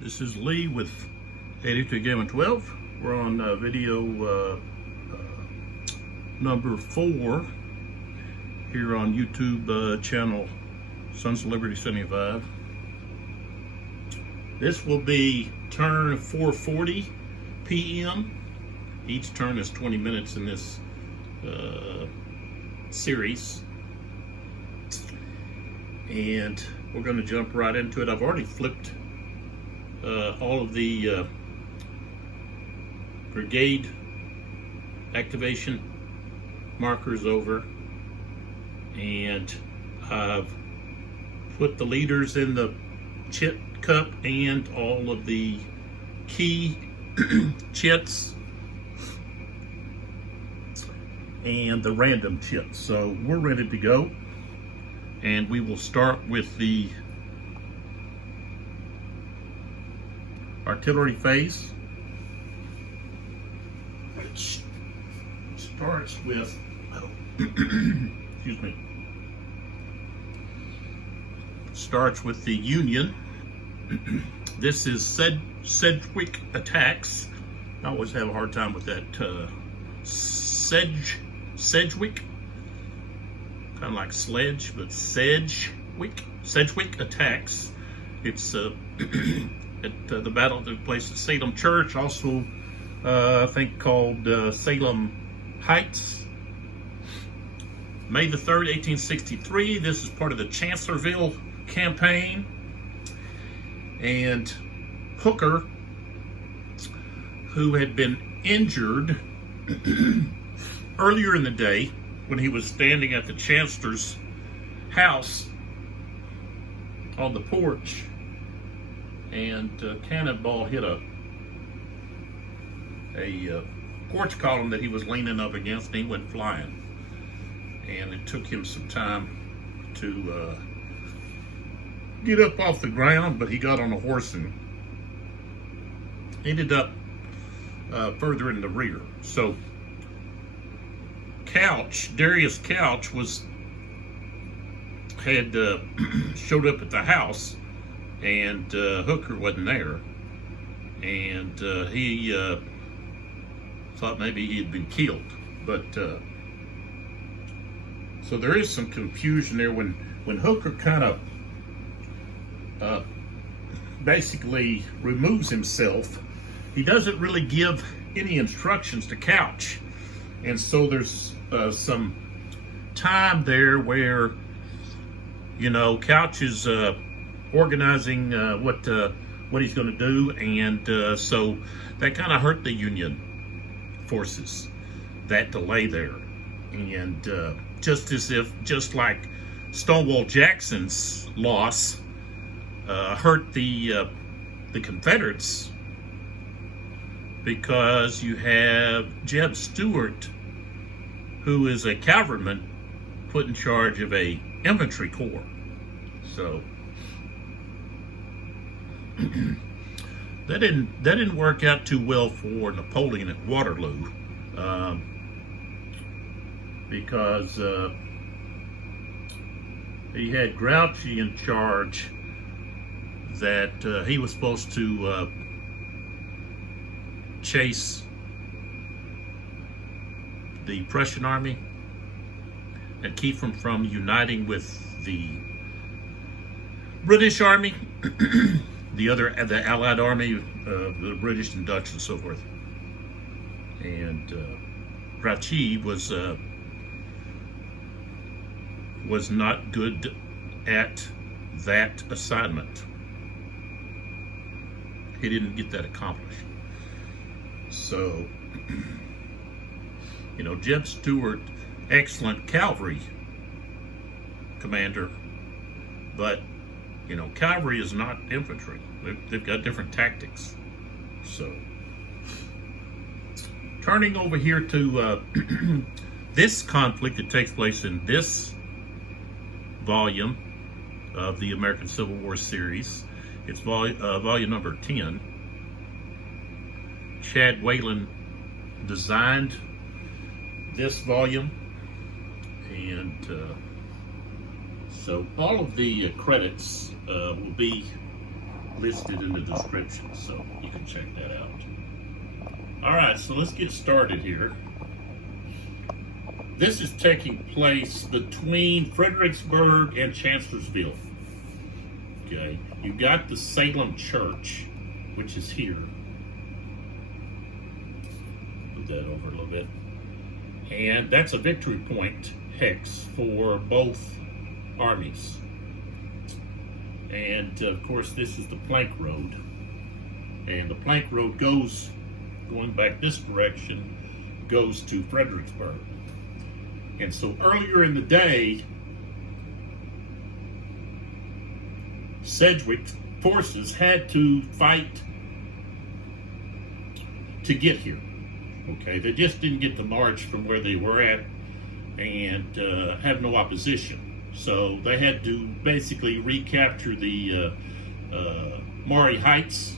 This is Lee with 82 Game and 12. We're on video number 4 here on YouTube channel Sons of Liberty 75. This will be turn 4:40 p.m. Each turn is 20 minutes in this series. And we're going to jump right into it. I've already flipped all of the brigade activation markers over, and I've put the leaders in the chit cup and all of the key chits and the random chits. So we're ready to go, and we will start with the artillery phase, which starts with excuse me, starts with the Union. This is Sedgwick Attacks. I always have a hard time with that Sedgwick, kind of like sledge, but Sedgwick Attacks. It's at the battle that took place at Salem Church, also I think called Salem Heights. May the 3rd, 1863. This is part of the Chancellorsville campaign. And Hooker, who had been injured earlier in the day when he was standing at the Chancellor's house on the porch, and a cannonball hit a porch column that he was leaning up against, and he went flying. And it took him some time to get up off the ground, but he got on a horse and ended up further in the rear. So Darius Couch had showed up at the house, and Hooker wasn't there, and he thought maybe he had been killed. But so there is some confusion there when Hooker kind of basically removes himself. He doesn't really give any instructions to Couch, and so there's some time there where, you know, Couch is organizing what he's going to do, and so that kind of hurt the Union forces, that delay there. And just like Stonewall Jackson's loss hurt the Confederates, because you have Jeb Stuart, who is a cavalryman, put in charge of a infantry corps. So that didn't work out too well for Napoleon at Waterloo, because he had Grouchy in charge, that he was supposed to chase the Prussian army and keep them from uniting with the British army, the Allied army, the British and Dutch and so forth. And Grouchy was not good at that assignment. He didn't get that accomplished. So, you know, Jeb Stuart, excellent cavalry commander, but, you know, cavalry is not infantry. They've got different tactics. So, turning over here to this conflict that takes place in this volume of the American Civil War series. It's volume number 10. Chad Whalen designed this volume, and so all of the credits will be listed in the description, so you can check that out. All right, so let's get started here. This is taking place between Fredericksburg and Chancellorsville. Okay, you've got the Salem Church, which is here. Move that over a little bit. And that's a victory point hex for both armies. And of course, this is the plank road. And the plank road goes, going back this direction, goes to Fredericksburg. And so earlier in the day, Sedgwick's forces had to fight to get here. Okay, they just didn't get the march from where they were at and have no opposition. So they had to basically recapture the Maury Heights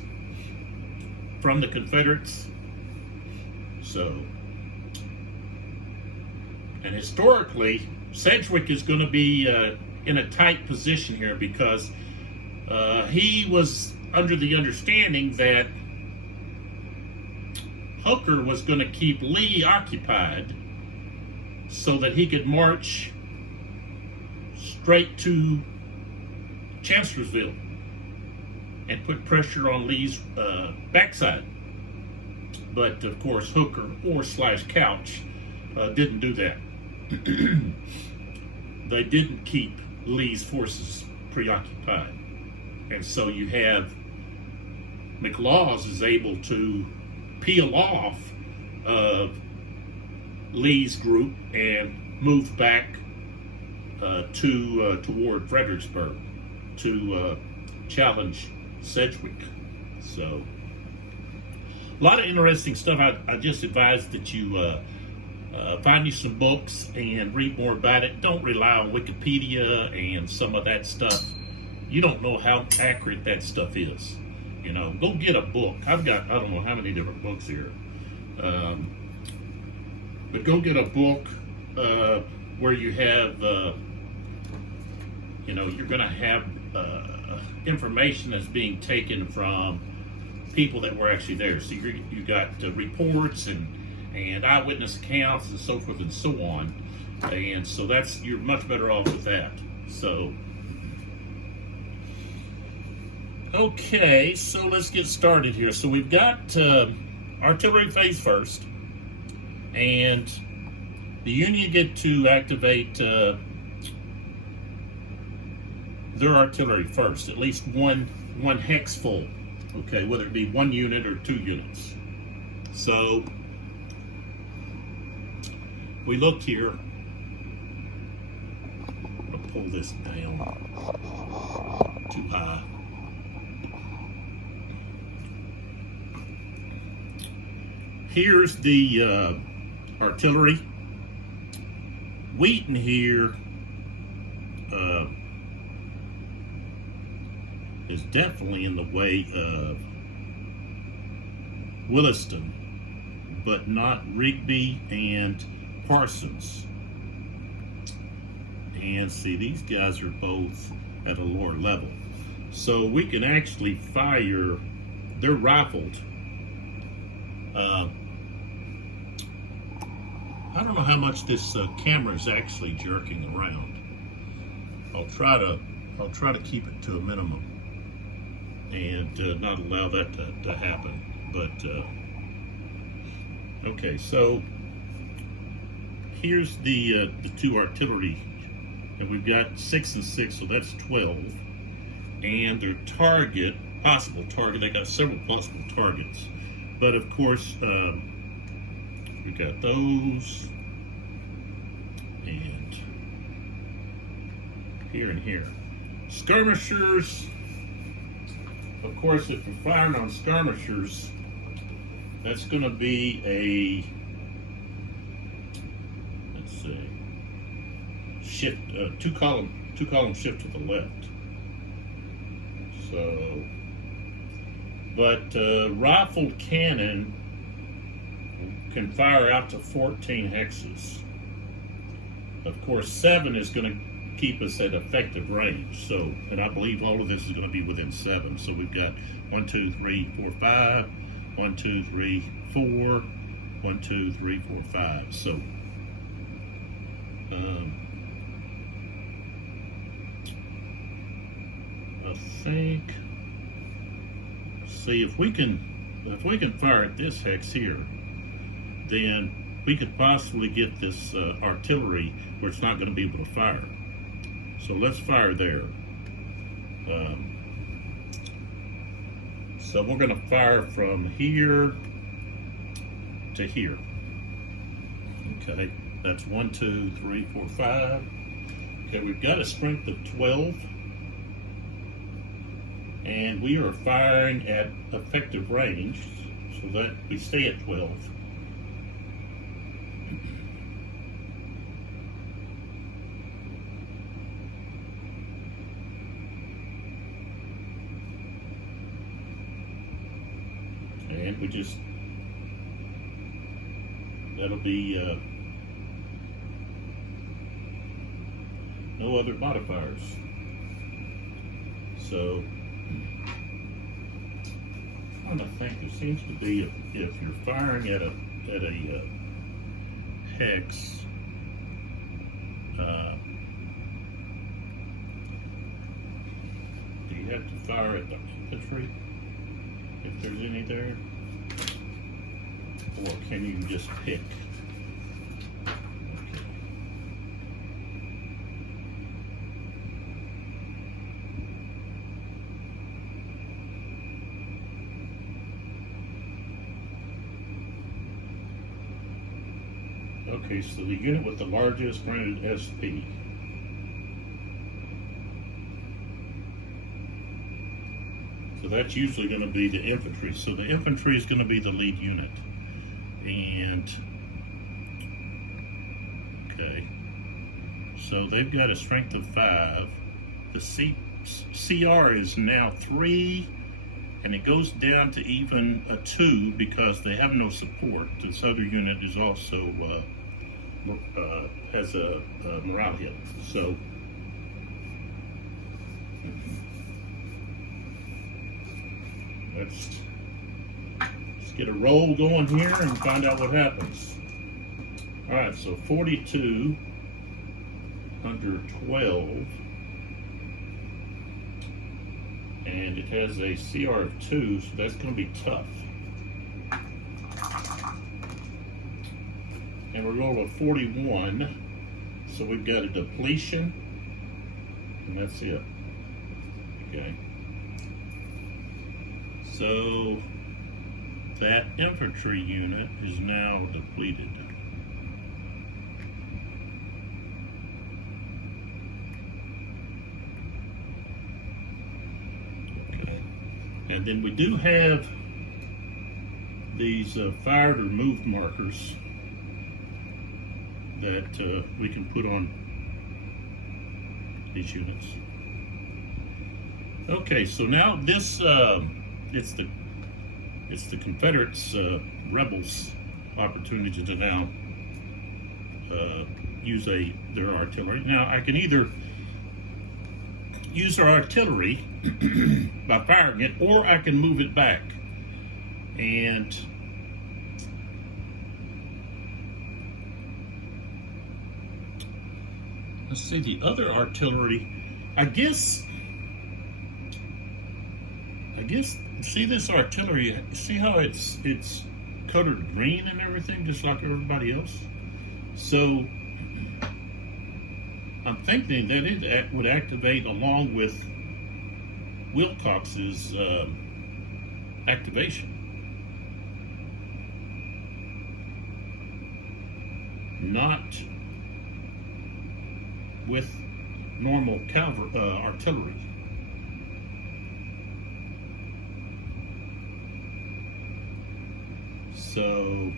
from the Confederates. So, and historically, Sedgwick is going to be in a tight position here because he was under the understanding that Hooker was going to keep Lee occupied so that he could march straight to Chancellorsville and put pressure on Lee's backside. But of course, Hooker or Couch didn't do that. They didn't keep Lee's forces preoccupied. And so you have McLaws is able to peel off Lee's group and move back toward Fredericksburg to challenge Sedgwick. So a lot of interesting stuff. I just advise that you find you some books and read more about it. Don't rely on Wikipedia and some of that stuff. You don't know how accurate that stuff is. You know, go get a book. I've got, I don't know how many different books here. But go get a book where you have, you know, you're going to have information that's being taken from people that were actually there. So you got reports and eyewitness accounts and so forth and so on. And so that's, you're much better off with that. So, okay, so let's get started here. So we've got artillery phase first, and the Union get to activate their artillery first, at least one hex full, okay, whether it be 1 unit or 2 units. So we look here. I'm going to pull this down too high. Here's the artillery. Wheaton here is definitely in the way of Williston, but not Rigby and Parsons. And see, these guys are both at a lower level. So we can actually fire, they're rifled. I don't know how much this camera is actually jerking around. I'll try to keep it to a minimum and not allow that to happen. But okay, so here's the 2 artillery, and we've got 6 and 6, so that's 12. And their target, possible target, they got several possible targets. But of course, we got those, and here and here. Skirmishers, of course, if you're firing on skirmishers, that's going to be a, let's see, shift, two column shift to the left. So, but rifled cannon can fire out to 14 hexes. Of course, 7 is going to keep us at effective range. So, and I believe all of this is going to be within 7. So we've got 1, 2, 3, 4, 5, 1, 2, 3, 4, 1, 2, 3, 4, 5. So, I think, see if we can fire at this hex here, then we could possibly get this artillery where it's not going to be able to fire. So let's fire there. So we're going to fire from here to here. Okay, that's 1, 2, 3, 4, 5. Okay, we've got a strength of 12. And we are firing at effective range, so that we stay at 12. And we just, that'll be no other modifiers. So, I think there seems to be, if you're firing at a hex, do you have to fire at the infantry if there's any there, or can you just pick? Okay, so the unit with the largest granted SP. So that's usually going to be the infantry. So the infantry is going to be the lead unit. And, okay, so they've got a strength of 5. The CR is now 3, and it goes down to even a 2 because they have no support. This other unit is also has a morale hit. So let's get a roll going here and find out what happens. All right, so 42 under 12, and it has a CR of 2, so that's going to be tough. And we're going with 41, so we've got a depletion, and that's it. Okay. So that infantry unit is now depleted. Okay. And then we do have these fired or moved markers that we can put on these units. Okay, so now this it's the Confederates rebels opportunity to now use their artillery. Now I can either use our artillery by firing it, or I can move it back. And let's see, the other artillery, I guess, see this artillery, see how it's colored green and everything, just like everybody else? So I'm thinking that it would activate along with Wilcox's activation. Not with normal cavalry, artillery. So,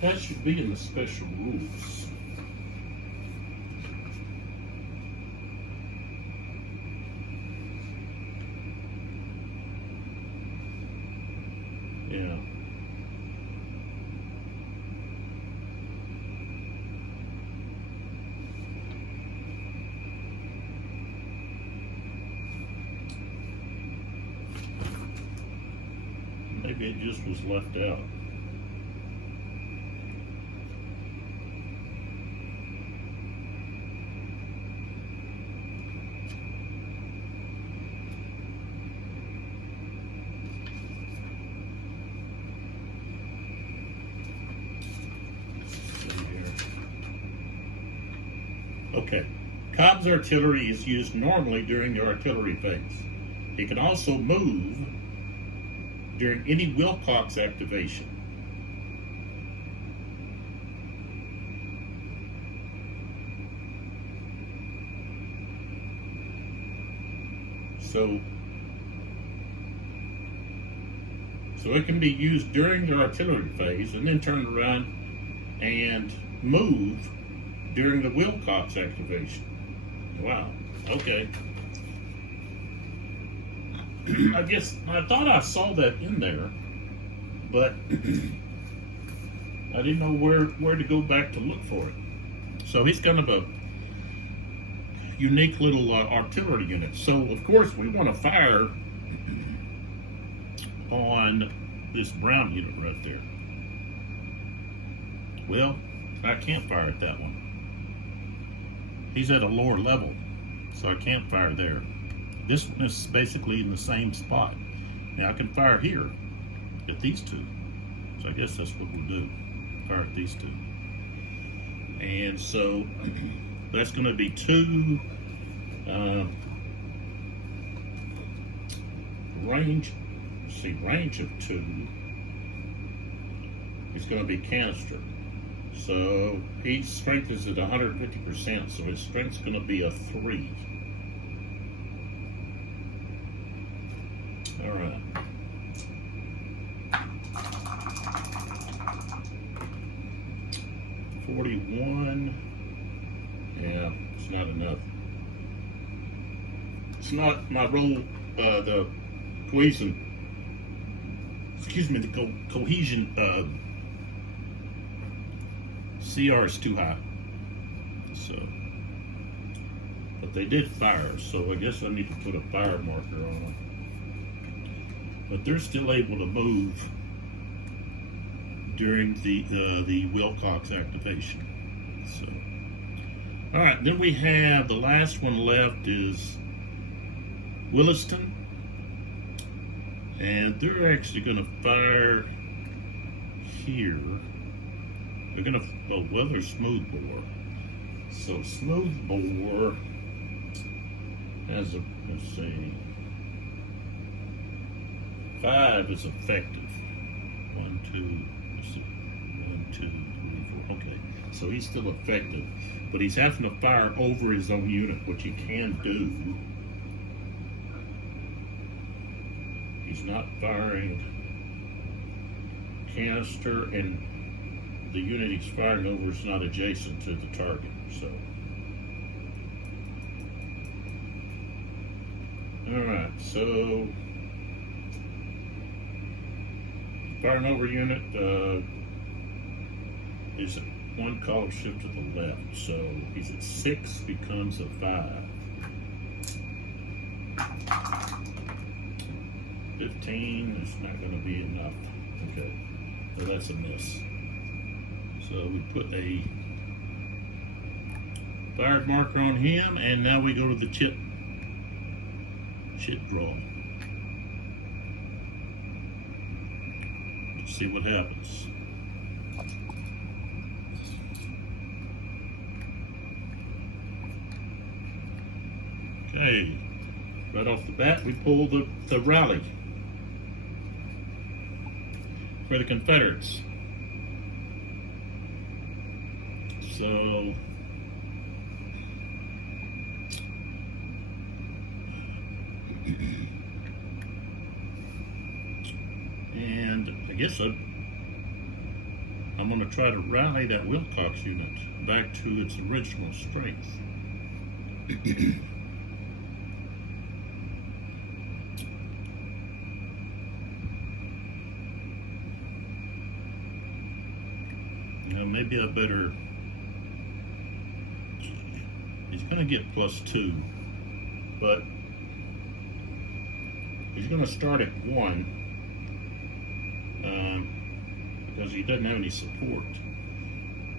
That should be in the special rules. Yeah. Maybe it just was left out. Okay. Cobb's artillery is used normally during the artillery phase. It can also move during any Wilcox activation. So it can be used during the artillery phase and then turn around and move during the Wilcox activation. Wow. Okay. I guess I thought I saw that in there, but I didn't know where to go back to look for it. So he's kind of a unique little artillery unit. So of course we want to fire on this brown unit right there. Well, I can't fire at that one. He's at a lower level, so I can't fire there. This one is basically in the same spot. Now I can fire here at these two. So I guess that's what we'll do. Fire at these two. And so that's going to be two range. Let's see, range of two is going to be canister. So his strength is at 150%, so his strength's going to be a 3. All right. $41. Yeah, it's not enough. It's not my roll. The cohesion. Excuse me. The cohesion. CR is too high. So, but they did fire. So I guess I need to put a fire marker on them. But they're still able to move during the Wilcox activation. So, all right, then we have the last one left is Williston, and they're actually going to fire here. They're going to well, they're smooth bore. So smooth bore has a, let's see, 5 is effective. 1, 2, let's see, 1, 2, 3, 4. Okay, so he's still effective, but he's having to fire over his own unit, which he can do. He's not firing canister, and the unit he's firing over is not adjacent to the target. So, all right, so firing over unit is at 1 column shift to the left. So he's at 6, becomes a 5. 15 is not going to be enough. Okay, so that's a miss. So we put a fired marker on him, and now we go to the chit draw. Let's see what happens. Okay, right off the bat, we pull the rally for the Confederates. So and I guess I'm going to try to rally that Wilcox unit back to its original strength. maybe I better. He's going to get +2, but he's going to start at 1 because he doesn't have any support.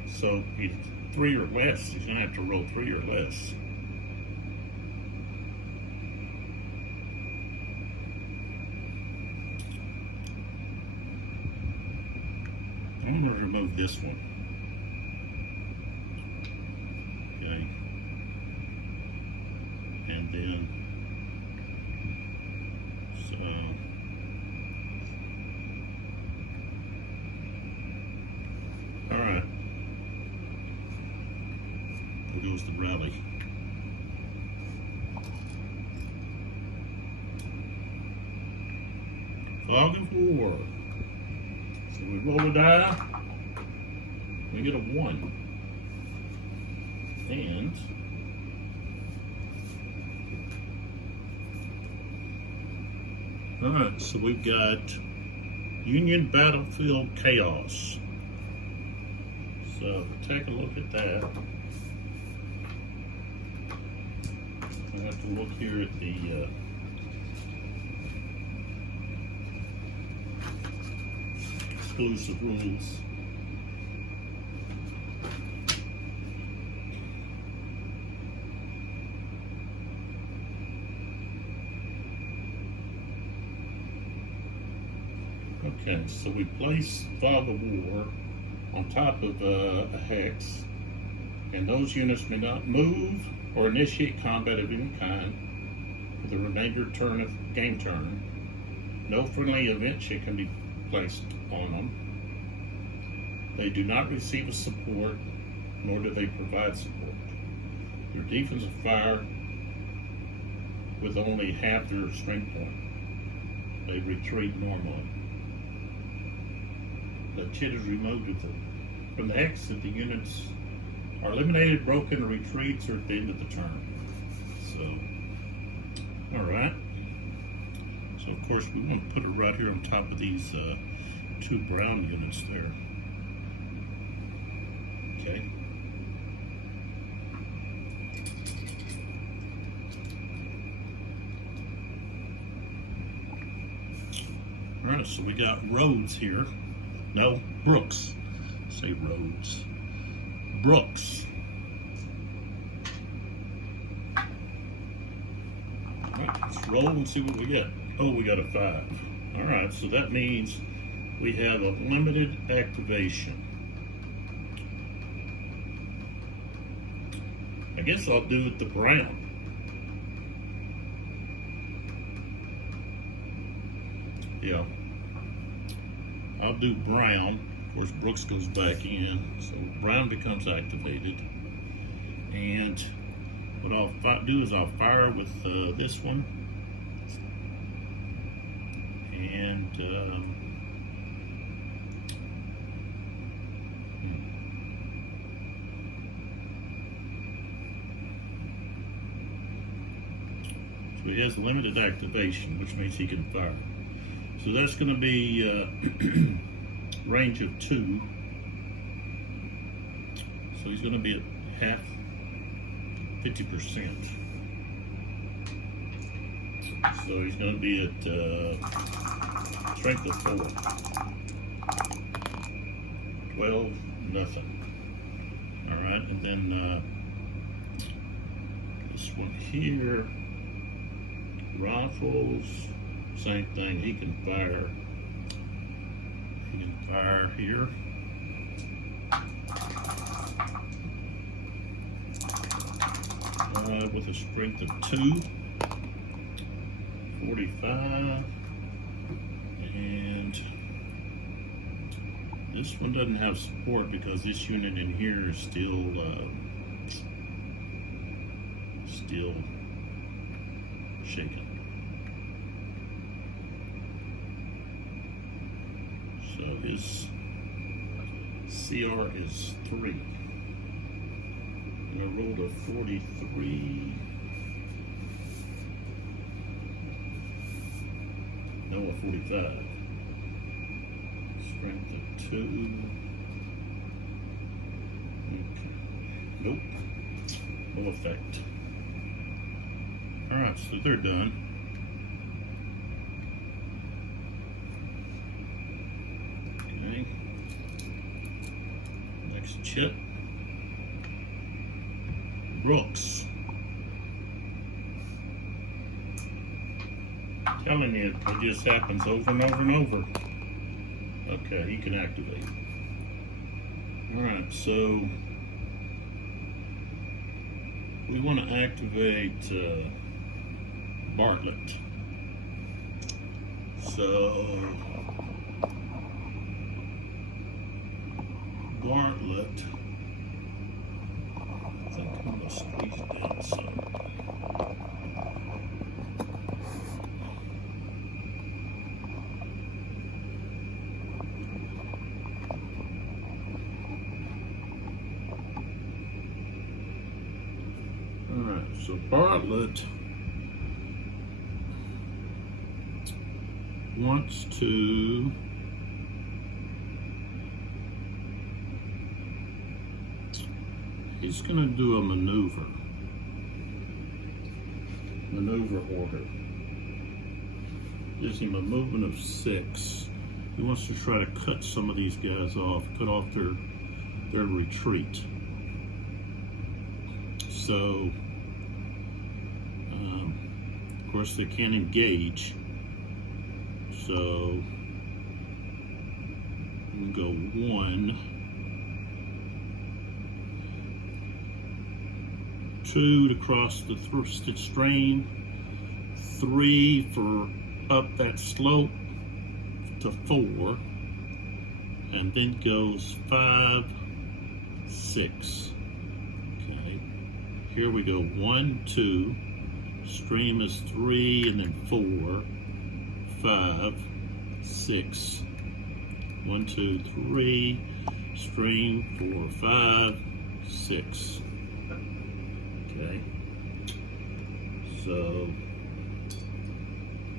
So he's 3 or less. He's going to have to roll 3 or less. I'm going to remove this one. Okay. And then, so, all right. There goes the rally. Fog of War. So we roll a die. We get a 1. And all right, so we've got Union Battlefield Chaos. So take a look at that. I have to look here at the exclusive rules. Okay, so we place Fog of War on top of a hex, and those units may not move or initiate combat of any kind for the remainder of game turn. No friendly event check can be placed on them. They do not receive a support, nor do they provide support. Their defensive fire with only half their strength point. They retreat normally. The chit is removed from the hex if the units are eliminated, broken, or retreats, or at the end of the turn. So, all right. So, of course, we want to put it right here on top of these 2 brown units there. Okay. All right, so we got roads here. No, Brooks. Say roads. Brooks. All right, let's roll and see what we get. Oh, we got a 5. All right, so that means we have a limited activation. I guess I'll do it the brown. Yeah. I'll do brown. Of course, Brooks goes back in, so brown becomes activated. And what I'll do is I'll fire with this one. And so he has limited activation, which means he can fire. So that's going to be range of 2. So he's going to be at half, 50%. So he's going to be at strength of 4. 12, nothing. All right, and then this one here, rifles. Same thing, he can fire. He can fire here. With a strength of 2. 45. And this one doesn't have support because this unit in here is still shaking. So his CR is 3. And I rolled a 43. No, a 45. Strength of 2. Nope. No effect. Alright, so they're done. Okay. Next chip. Brooks. Telling you, it just happens over and over and over. Okay, he can activate. Alright, so we want to activate Bartlett. So Bartlett, I think I'm going to squeeze it down some. Alright, so Bartlett wants to he's going to do a maneuver order. Gives him a movement of 6. He wants to try to cut some of these guys off, cut off their retreat. So, of course, they can't engage. So, we'll go 1, 2 to cross the thrusted strain, 3 for up that slope to 4, and then goes 5, 6. Okay, here we go 1, 2, stream is 3, and then 4, 5, 6, 1, 2, 3, stream 4, 5, 6. Okay, so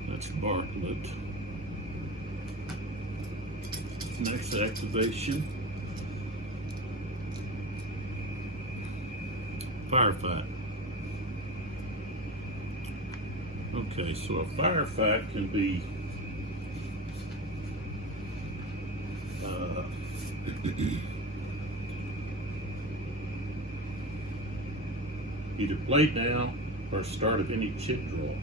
that's Bartlett. Next activation, Firefight. Okay, so a firefight can be either play down or start of any chip draw.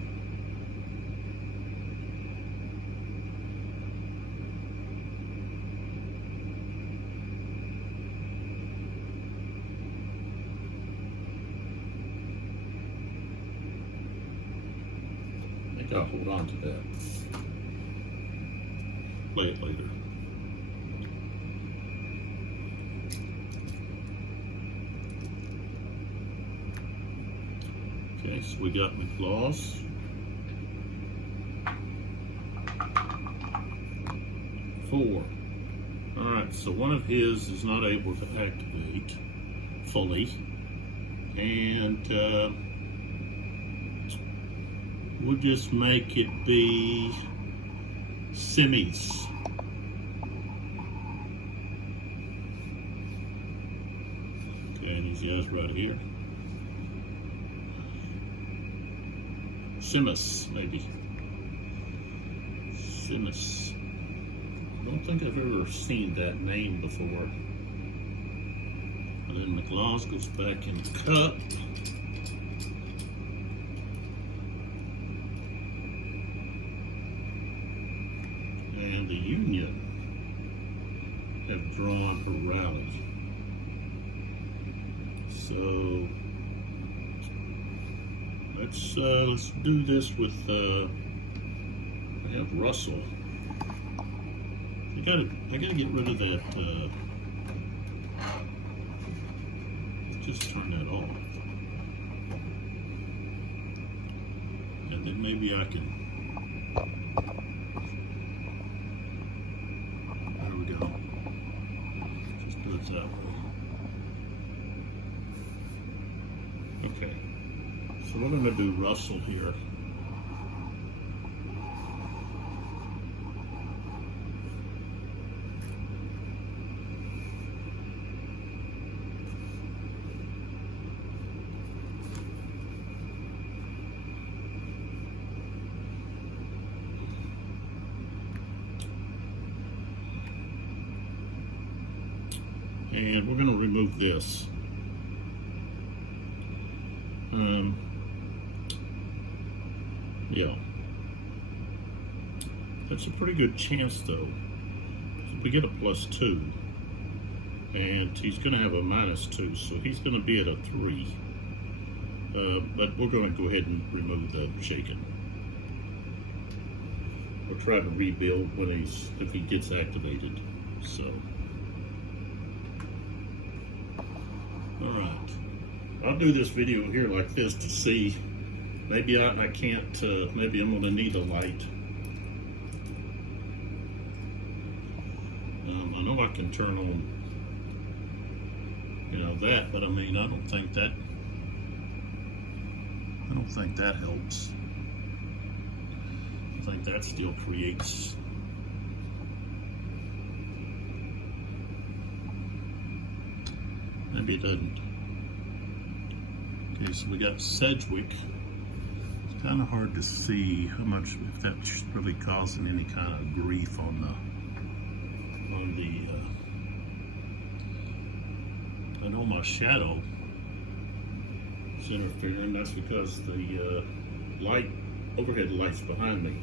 I think I'll hold on to that. Play it later. Okay, so we got McLaws. 4. Alright, so one of his is not able to activate fully. And we'll just make it be semis. Okay, and these guys right here. Simus, maybe. Simus. I don't think I've ever seen that name before. And then McLaws goes back in the cup. And the Union have drawn for rally. So let's do this with I have Russell. I gotta get rid of that. Just turn that off, and then maybe I can. There we go. Just do it that way. Okay. So we're going to do Russell here. And we're going to remove this. Yeah. That's a pretty good chance, though. We get a +2. And he's going to have a -2, so he's going to be at a 3. But we're going to go ahead and remove the shaken. We'll try to rebuild when if he gets activated. So, all right. I'll do this video here like this to see. Maybe I can't. Maybe I'm going to need a light. I know I can turn on, that, but I mean, I don't think that helps. I think that still creates. Maybe it doesn't. Okay, so we got Sedgwick. It's kind of hard to see how much, if that's really causing any kind of grief on the I know my shadow is interfering. That's because the overhead light's behind me.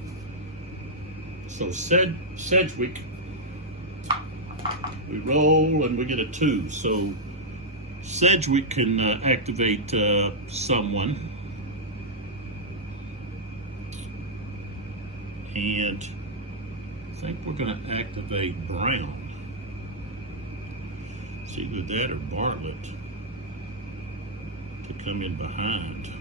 So Sedgwick, we roll and we get a 2. So Sedgwick can activate someone, and I think we're going to activate Brown. It's either that or Bartlett to come in behind.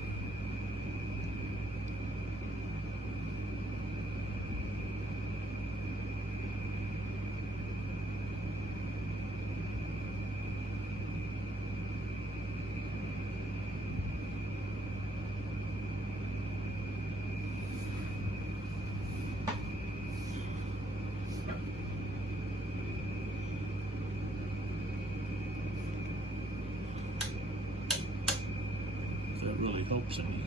That really helps me.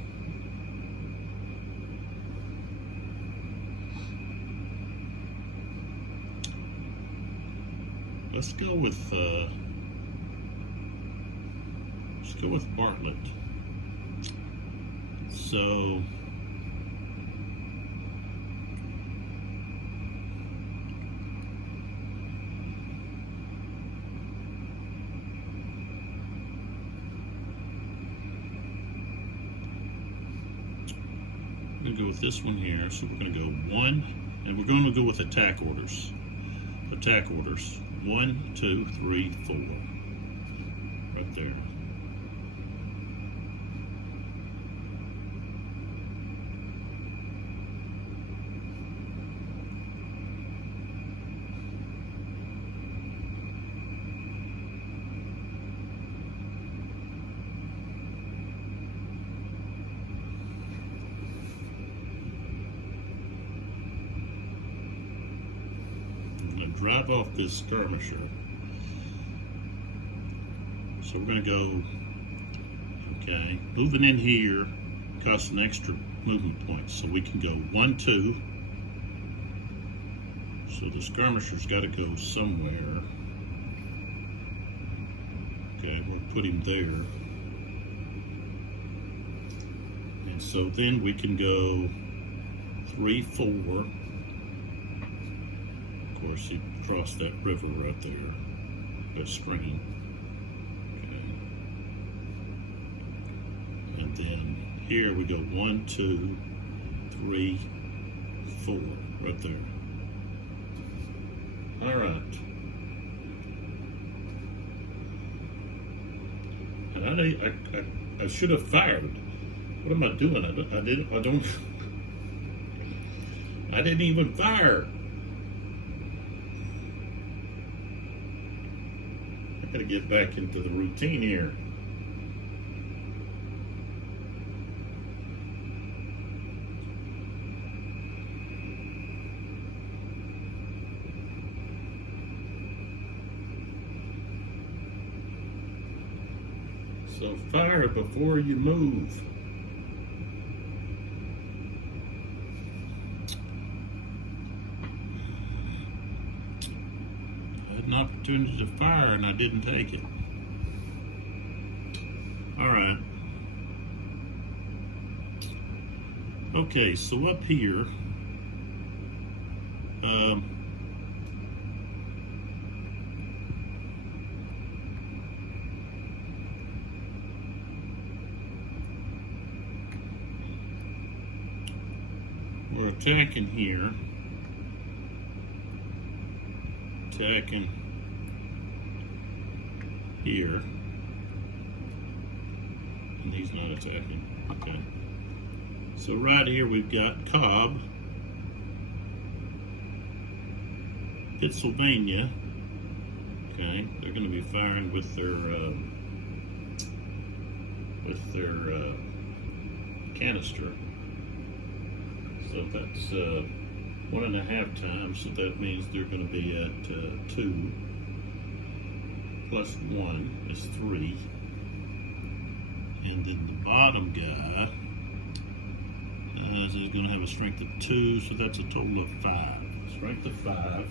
Let's go with Bartlett. So we're going to go with this one here. So we're going to go 1, and we're going to go with attack orders. Attack orders. 1, 2, 3, 4. Right there. Drive off this skirmisher. So we're going to go, okay, moving in here costs an extra movement point. So we can go 1, 2. So the skirmisher's got to go somewhere. Okay, we'll put him there. And so then we can go 3, 4. Of course, he crossed that river right there, that stream. Okay. And then here we go 1, 2, 3, 4, right there. All right. And I should have fired. What am I doing? I didn't even fire. I gotta get back into the routine here. So fire before you move. an opportunity to fire and I didn't take it. All right. Okay, so up here, we're attacking here, attacking here, and he's not attacking. Okay. So right here we've got Cobb, Pennsylvania. Okay, they're going to be firing with their canister. So that's 1.5 times. So that means they're going to be at 2 plus 1 is 3, and then the bottom guy. Is going to have a strength of 2, so that's a total of 5. Strength of 5.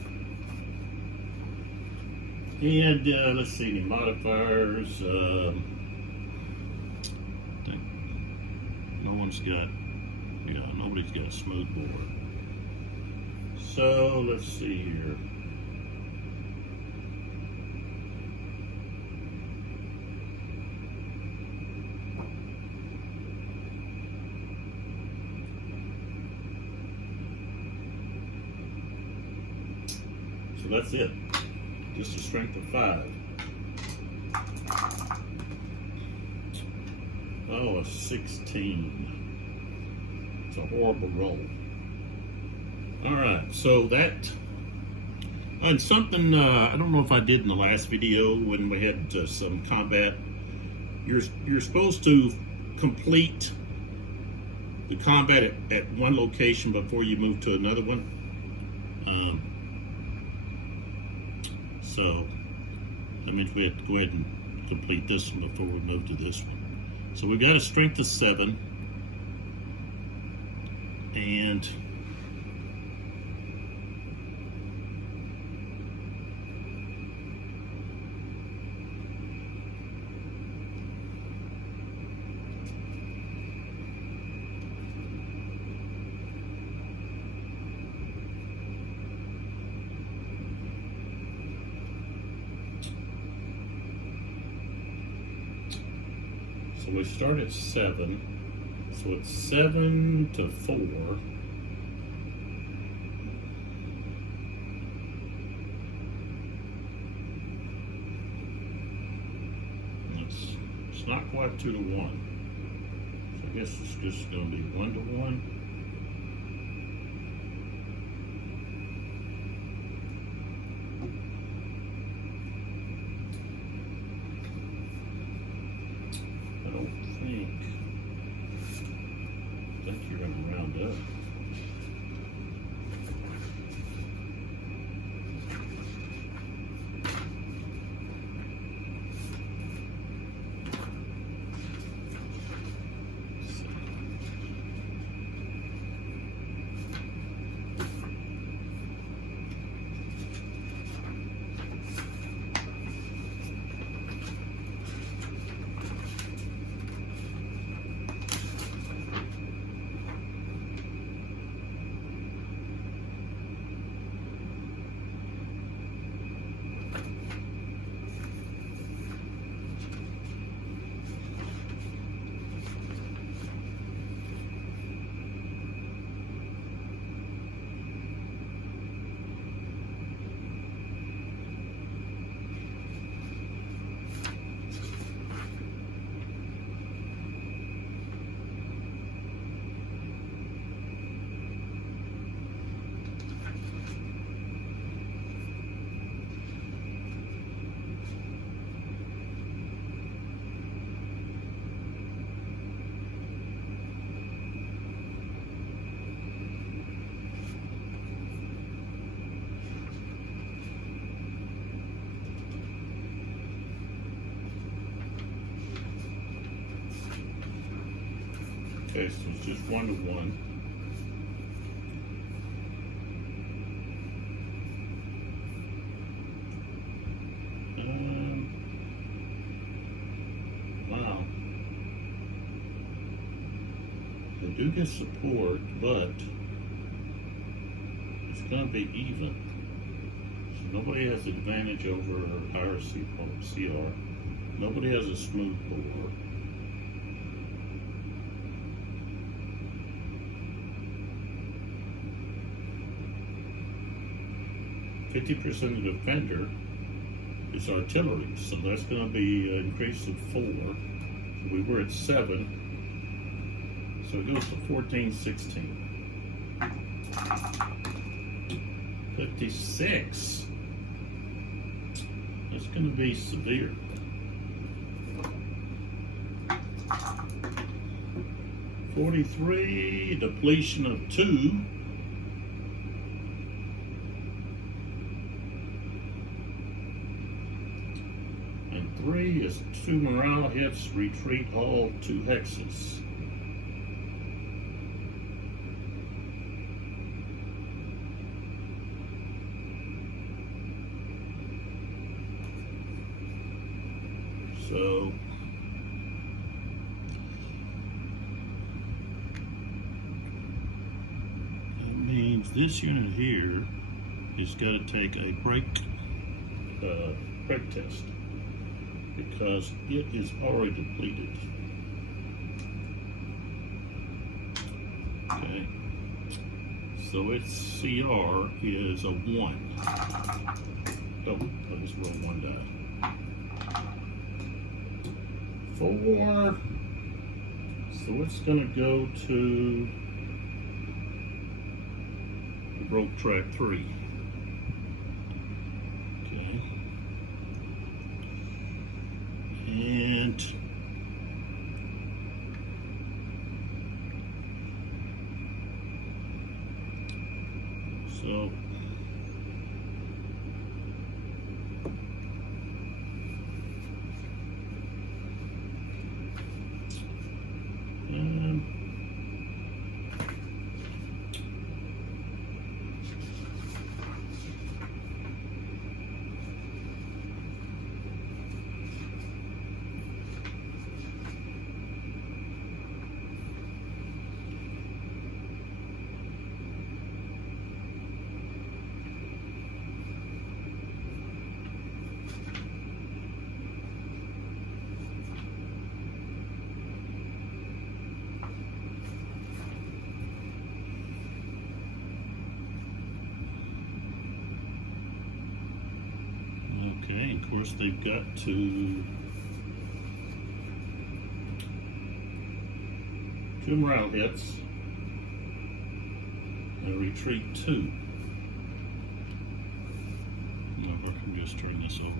And let's see, any modifiers. I think nobody's got a smooth board. So let's see here. So that's it. Just a strength of 5. Oh, a 16. It's a horrible roll. All right, so that, and something I don't know if I did in the last video when we had some combat. You're supposed to complete the combat at one location before you move to another one. So that means we have to go ahead and complete this one before we move to this one. So we've got a strength of 7, and so we start at 7. So it's 7 to 4. It's not quite 2 to 1. So I guess it's just going to be 1 to 1. I think you're going to round up. Okay, so it's just 1 to 1. do get support, but it's going to be even. So nobody has advantage over our CR. Nobody has a smooth bore. %50 of the defender is artillery, so that's going to be an increase of 4. So we were at 7, so it goes to 14, 16. 56. It's going to be severe. 43, depletion of 2. And 3 is 2 morale hits, retreat all 2 hexes. So that means this unit here has got to take a break test because it is already depleted. Okay, so its CR is a 1. Oh, I just rolled 1 die. 4, so it's going to go to broke track 3. Okay, and so okay, of course they've got to two morale hits and retreat 2. No, I can just turn this over.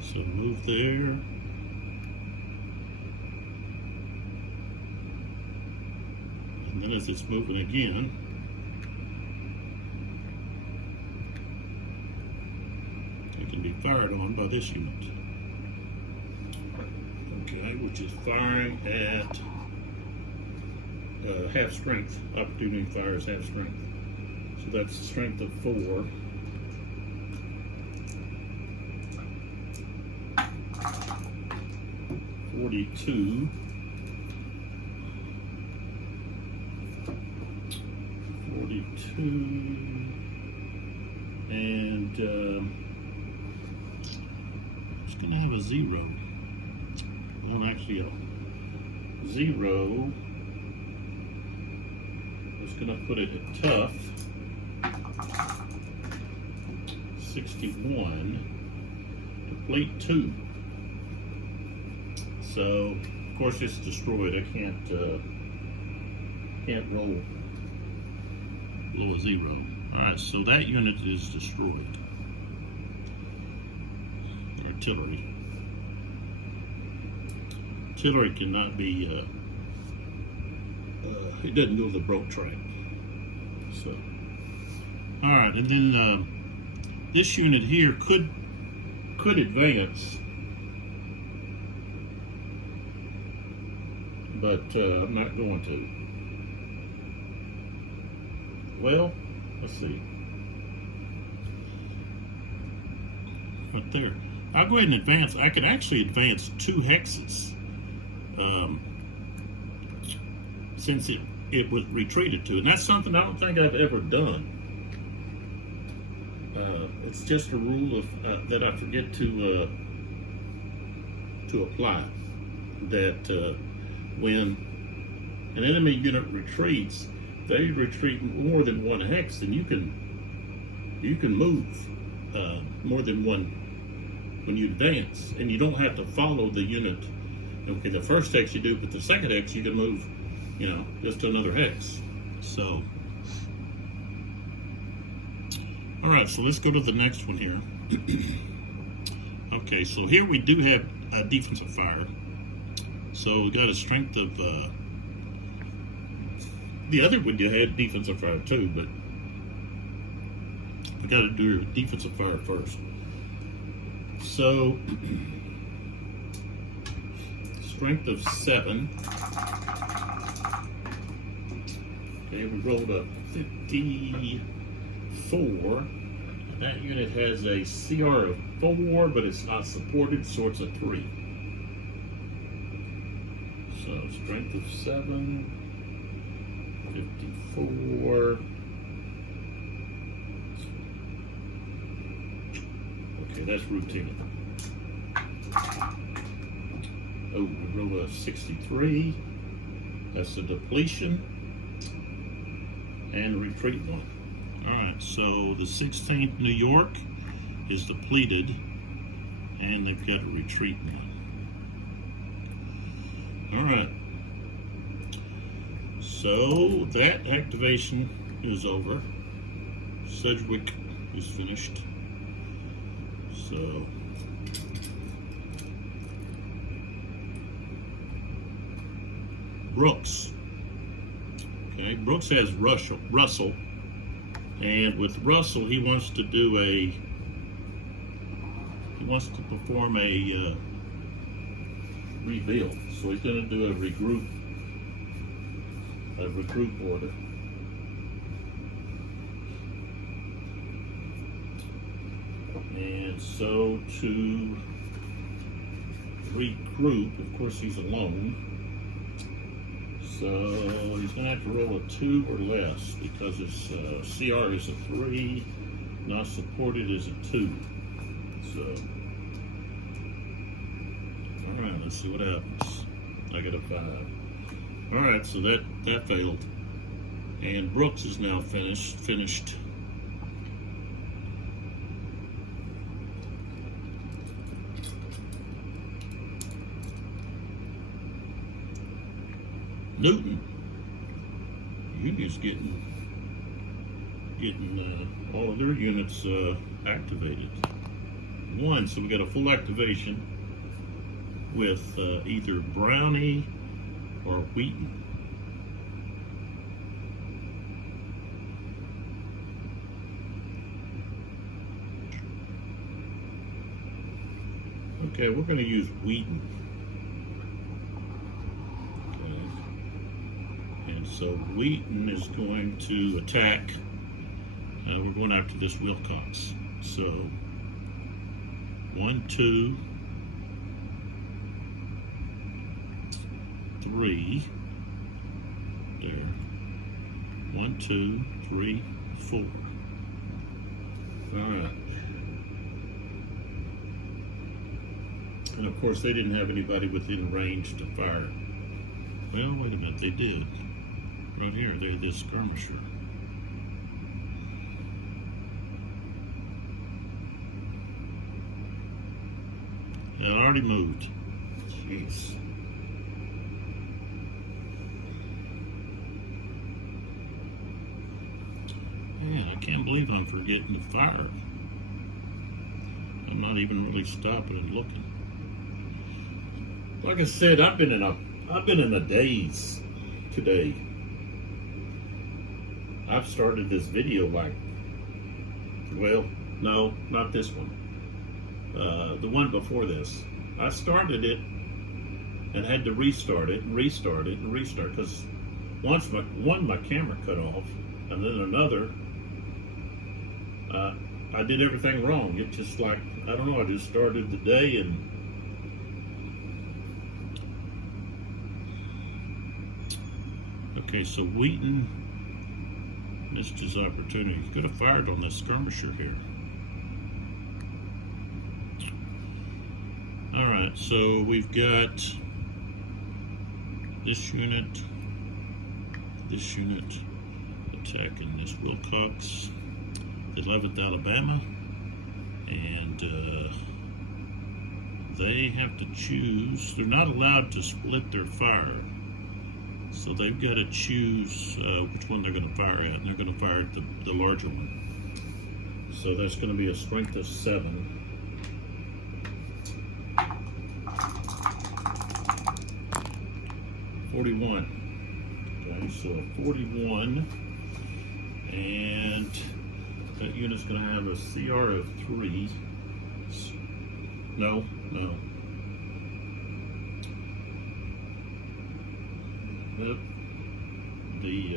So move there. And then as it's moving again, it can be fired on by this unit. Okay, which is firing at half strength. Opportunity fires half strength. So that's a strength of 4. 42, 42, and it's going to have a 0. Well, actually, a 0 is going to put it at tough. 61, deplete 2. So, of course, it's destroyed. I can't roll below a 0. All right, so that unit is destroyed. Artillery. Artillery cannot be. It doesn't go to the broke track. So, all right, and then this unit here could advance, but I'm not going to. Well, let's see. Right there. I'll go ahead and advance. I can actually advance 2 hexes since it was retreated to. And that's something I don't think I've ever done. It's just a rule of that I forget to apply. That when an enemy unit retreats, they retreat more than 1 hex, and you can move more than 1 when you advance, and you don't have to follow the unit. Okay, the first hex you do, but the second hex you can move, just to another hex. So, all right, so let's go to the next one here. Okay, so here we do have a defensive fire. So we got a strength of, the other one you had defensive fire too, but we got to do defensive fire first. So, strength of 7. Okay, we rolled a 54. That unit has a CR of 4, but it's not supported, so it's a 3. So, strength of 7, 54. Okay, that's routine. Oh, we rolled a 63. That's the depletion. And retreat 1. Alright, so the 16th New York is depleted. And they've got a retreat now. Alright. So that activation is over. Sedgwick is finished. So Brooks. Okay, Brooks has Russell, and with Russell he wants to perform a reveal. So he's going to do a regroup order. And so to regroup, of course he's alone. So he's going to have to roll a 2 or less because his CR is a 3, not supported is a 2. So, alright, let's see what happens. I got a 5. Alright, so that failed. And Brooks is now finished. Newton, Union's getting all of their units activated. 1, so we got a full activation with either Brownie or Wheaton. Okay, we're going to use Wheaton. So Wheaton is going to attack. We're going after this Wilcox. So 1, 2, 3. There. 1, 2, 3, 4. All right. And of course, they didn't have anybody within range to fire. Well, wait a minute, they did. Right here, they're this skirmisher. And it already moved. Jeez. Man, I can't believe I'm forgetting to fire. I'm not even really stopping and looking. Like I said, I've been in a daze today. I've started this video No, not this one. The one before this. I started it and had to restart it and restart it and restart, because once my camera cut off, and then another, I did everything wrong. It just, like, I don't know, I just started the day and okay, so Wheaton missed his opportunity. He could have fired on this skirmisher here. All right, so we've got this unit attacking this Wilcox, 11th Alabama, and they have to choose. They're not allowed to split their fire, so they've got to choose which one they're going to fire at, and they're going to fire at the larger one. So that's going to be a strength of 7. $41. Okay, so 41, and that unit's going to have a CR of 3. No. Nope. The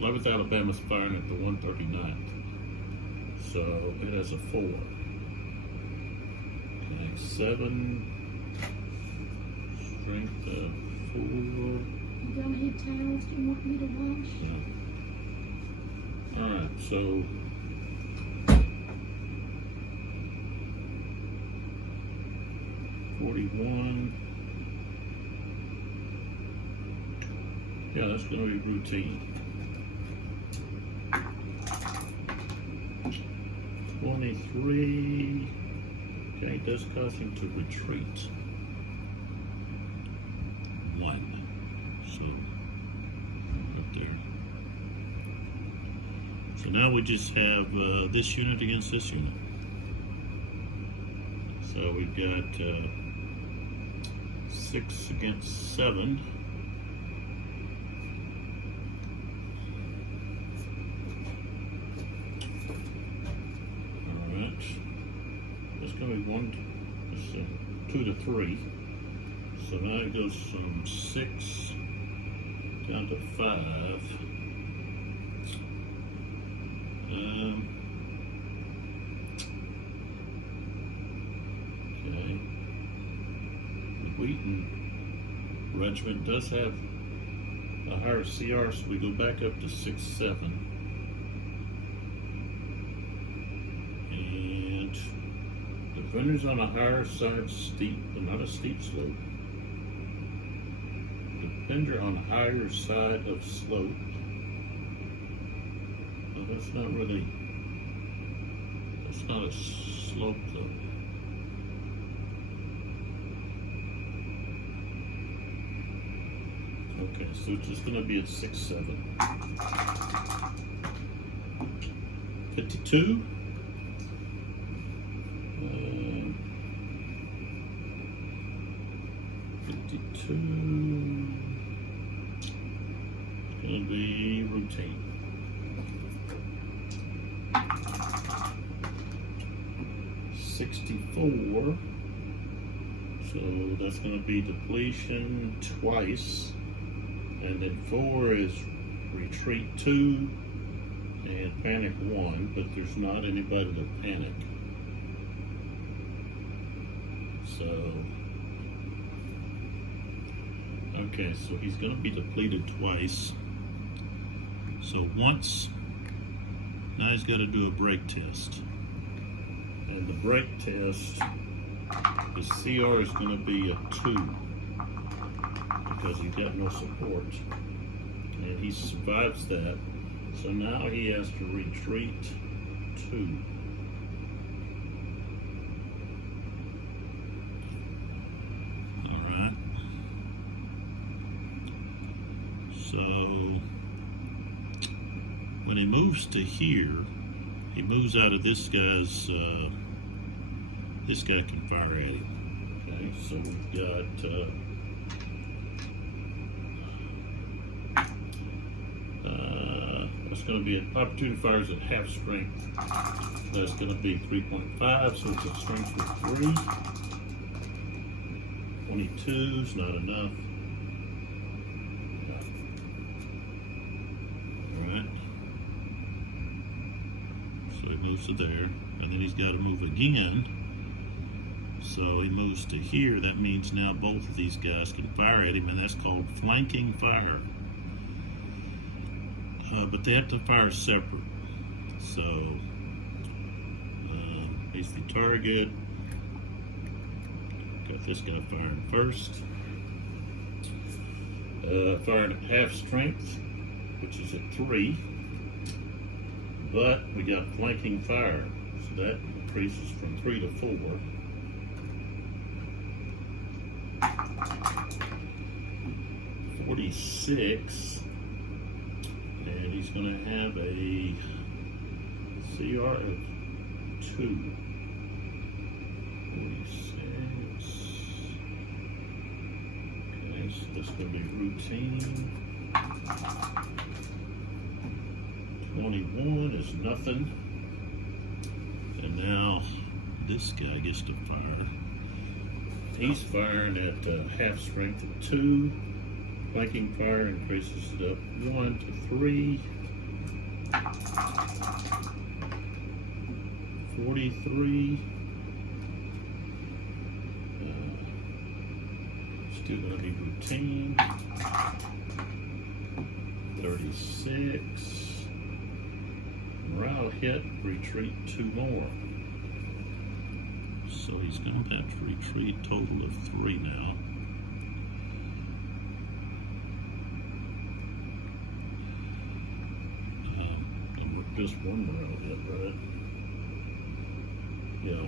11th Alabama's firing at the 139th, so it has a 4. Okay, 7, strength of 4. You don't have towels you want me to wash? No. Alright, so $41. Yeah, that's going to be routine. 23. Okay, it does cause him to retreat. 1. So, right there. So now we just have this unit against this unit. So we've got 6 against 7. Alright. That's going to be 2 to 3. So now it goes from 6 down to 5. Okay. The Wheaton regiment does have a higher CR, so we go back up to 6-7. And the defender's on a higher side steep, but not a steep slope. Defender on higher side of slope. Well, that's not really, that's not a slope though. Okay, so it's just gonna be at 6-7. 52. 52. Gonna be routine. 64. So that's gonna be depletion twice. And then 4 is retreat 2 and panic 1, but there's not anybody to panic. So, okay, so he's going to be depleted twice. So once, now he's got to do a break test. And the break test, the CR is going to be a 2. Because he's got no support, and he survives that. So now he has to retreat 2. All right. So when he moves to here, he moves out of this guy's. This guy can fire at him. Okay, so we've got. it's going to be an opportunity fires at half strength. That's going to be 3.5, so it's a strength of 3. 22 is not enough. Alright. So he moves to there, and then he's got to move again. So he moves to here. That means now both of these guys can fire at him, and that's called flanking fire. But they have to fire separate. So he's the target. Got this guy firing first. Firing at half strength, which is at 3. But we got flanking fire, so that increases from 3 to 4. 46, and he's going to have a CR of 2. 46. Okay, so that's going to be routine. 21 is nothing. And now this guy gets to fire. He's firing at half strength of 2. Flanking fire increases it up 1 to 3. 43. Still going to be routine. 36. Morale hit, retreat 2 more. So he's going to have to retreat a total of 3 now. And with just 1 morale hit, right? Yeah.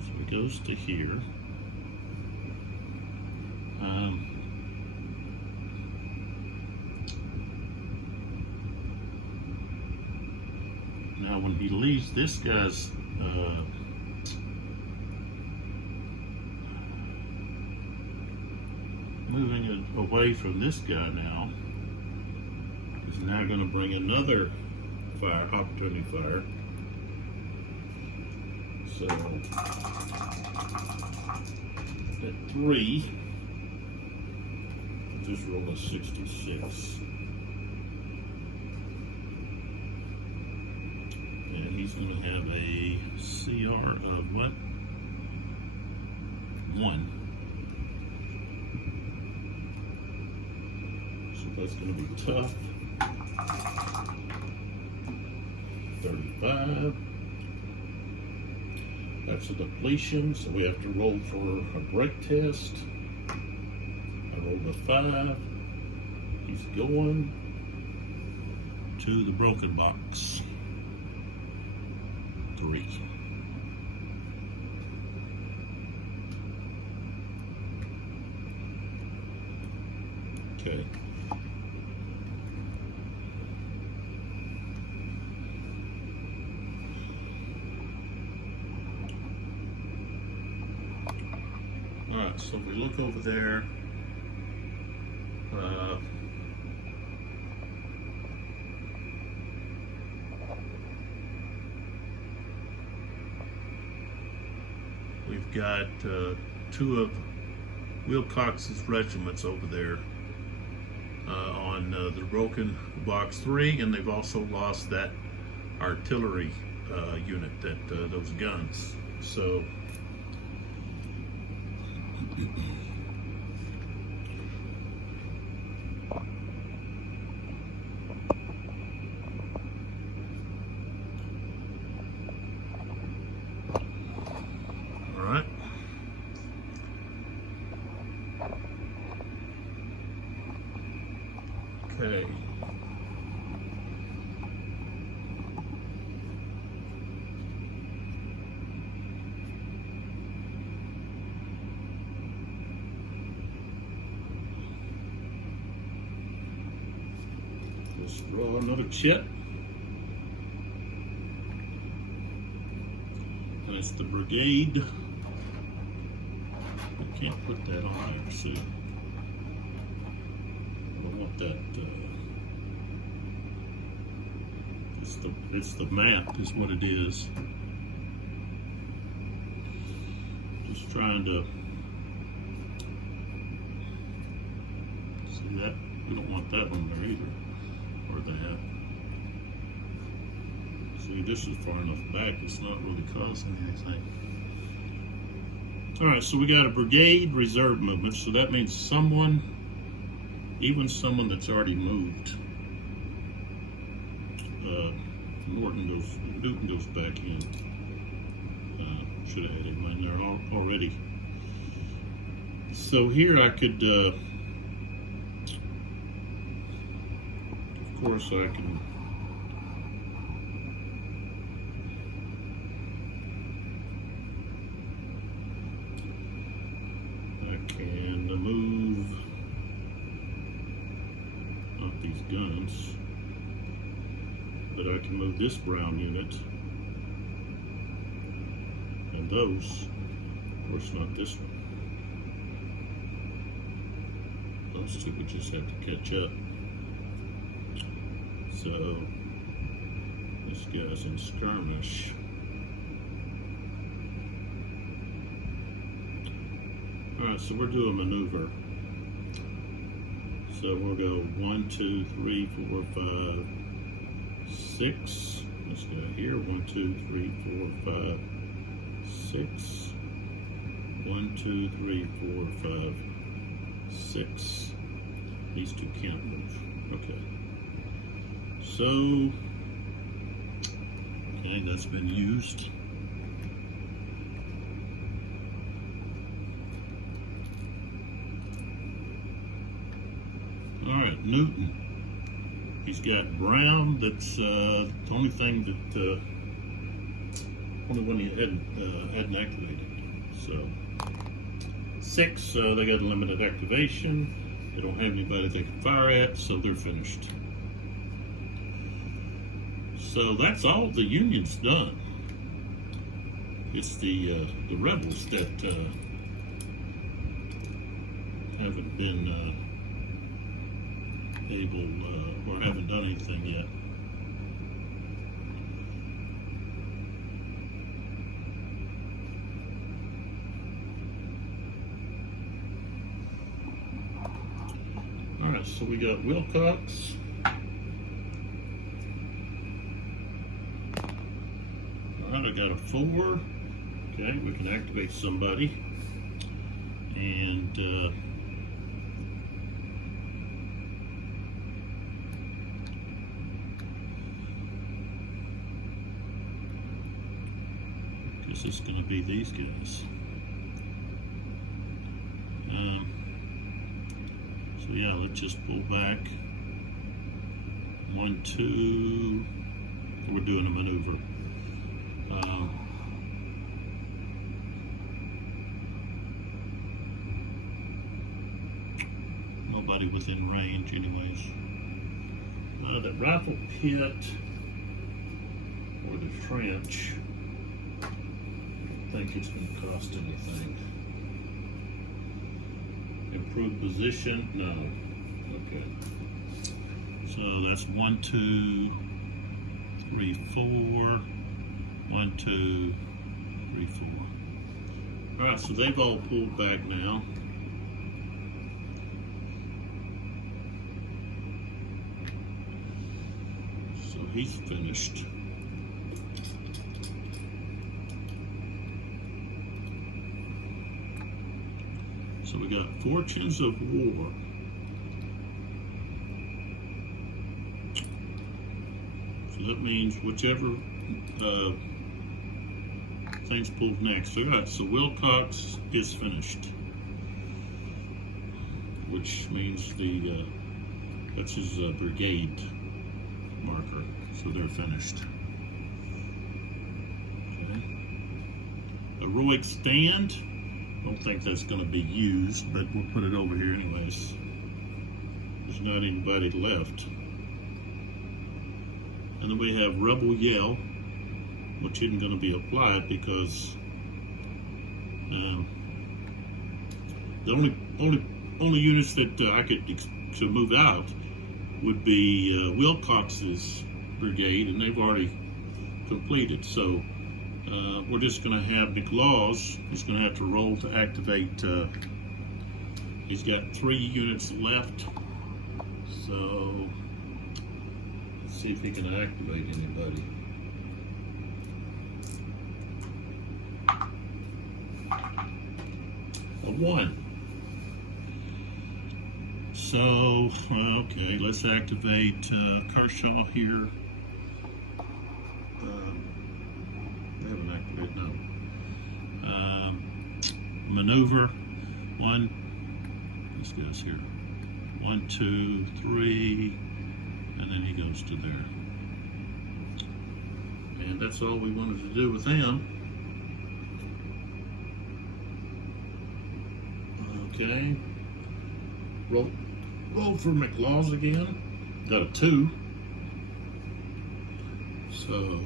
So he goes to here. Now when he leaves this guy's moving it away from this guy now, he's now going to bring another fire, opportunity fire. So at 3, just roll a 66. And he's going to have a CR of what? 1. So that's going to be tough. 35. That's a depletion, so we have to roll for a break test. I rolled a 5. He's going to the broken box. 3. Okay. Alright, so if we look over there, we've got 2 of Wilcox's regiments over there on the broken box 3, and they've also lost that artillery unit, that those guns. So okay. Let's draw another chit. And That's the brigade. I can't put that on there, see? I don't want that. It's the map is what it is. Just trying to see that. We don't want that one there either, or that. See, this is far enough back, it's not really causing anything. All right, so we got a brigade reserve movement, so that means someone, even someone that's already moved. Newton goes back in. Should have had him in there already. So here I could, of course I can move not these guns, but I can move this brown unit and those. Of course, not this one. Those two would just have to catch up. So this guy's in skirmish. Alright, so we're doing maneuver. So we'll go 1, 2, 3, 4, 5, 6. Let's go here. 1, 2, 3, 4, 5, 6. 1, 2, 3, 4, 5, 6. These two can't move. Okay. So, okay, that's been used. All right, Newton. He's got brown. That's the only thing that only one he hadn't activated. So 6. They got a limited activation. They don't have anybody they can fire at, so they're finished. So that's all the Union's done. It's the rebels that haven't been able or haven't done anything yet. All right, so we got Wilcox. All right, I got a 4. Okay, we can activate somebody. And guess it's going to be these guys. So yeah, let's just pull back. 1, 2. We're doing a maneuver. Nobody within range, anyways. The rifle pit or the trench. I don't think it's going to cost anything. Improved position? No. Okay. So that's 1, 2, 3, 4. 1, 2, 3, 4. All right, so they've all pulled back now. So he's finished. So we got Fortunes of War. So that means whichever things pulled next. All right, so Wilcox is finished, which means that's his brigade marker. So they're finished. Okay. Heroic stand. Don't think that's going to be used, but we'll put it over here anyways. There's not anybody left. And then we have Rebel Yell. which isn't going to be applied because the only units that I could to move out would be Wilcox's brigade, and they've already completed. So we're just going to have McLaws. He's going to have to roll to activate. He's got 3 units left. So let's see if he can activate anybody. A 1. So, okay, let's activate Kershaw here. They haven't activated, no. Maneuver, 1, let's get us here. 1, 2, 3, and then he goes to there. And that's all we wanted to do with him. Okay. Roll for McLaws again. Got a 2. So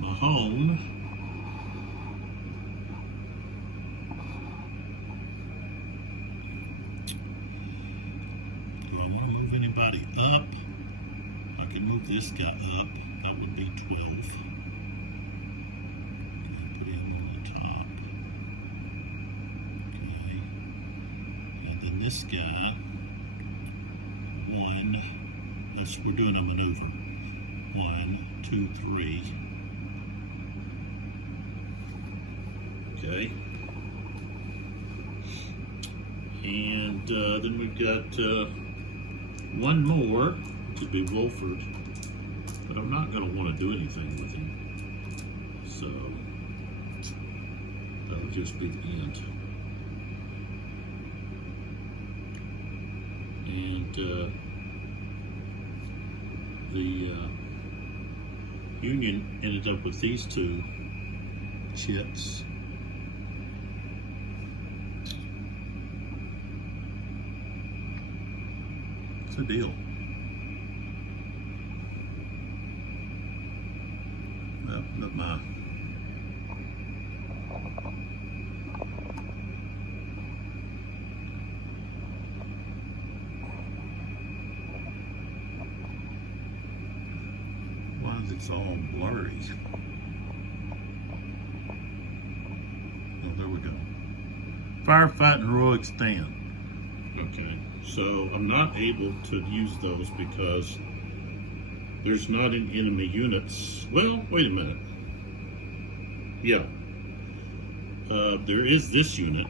Mahone. Do I want to move anybody up? I can move this guy up. That would be 12. Put him on the top. This guy, 1, we're doing a maneuver. 1, 2, 3. Okay. And then we've got 1 more, which would be Wolford, but I'm not going to want to do anything with him. So that'll just be the end. And the Union ended up with these 2 chips. It's a deal. Well, not mine. It's all blurry. Oh, there we go. Firefighting heroic stand. Okay, so I'm not able to use those because there's not any enemy units. Well, wait a minute. Yeah. There is this unit,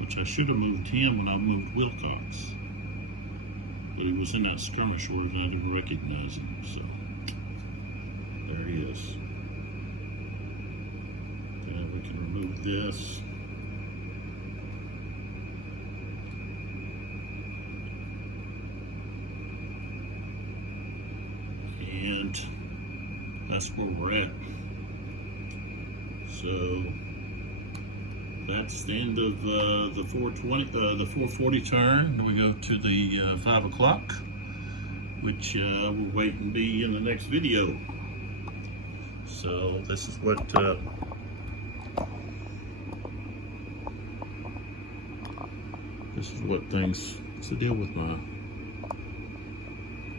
which I should have moved him when I moved Wilcox. But he was in that skirmish order and I didn't recognize him, so there he is. Okay, we can remove this. And that's where we're at. So that's the end of the 440 turn. Then we go to the 5 o'clock, which will wait and be in the next video. So this is what things. What's the deal with my?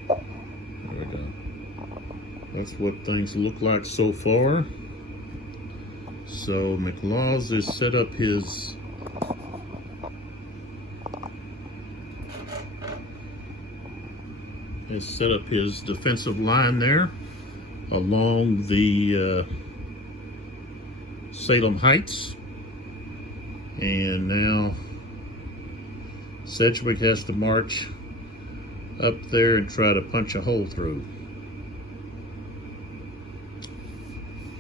There we go. That's what things look like so far. So McLaws has set up his defensive line there along the Salem Heights, and now Sedgwick has to march up there and try to punch a hole through.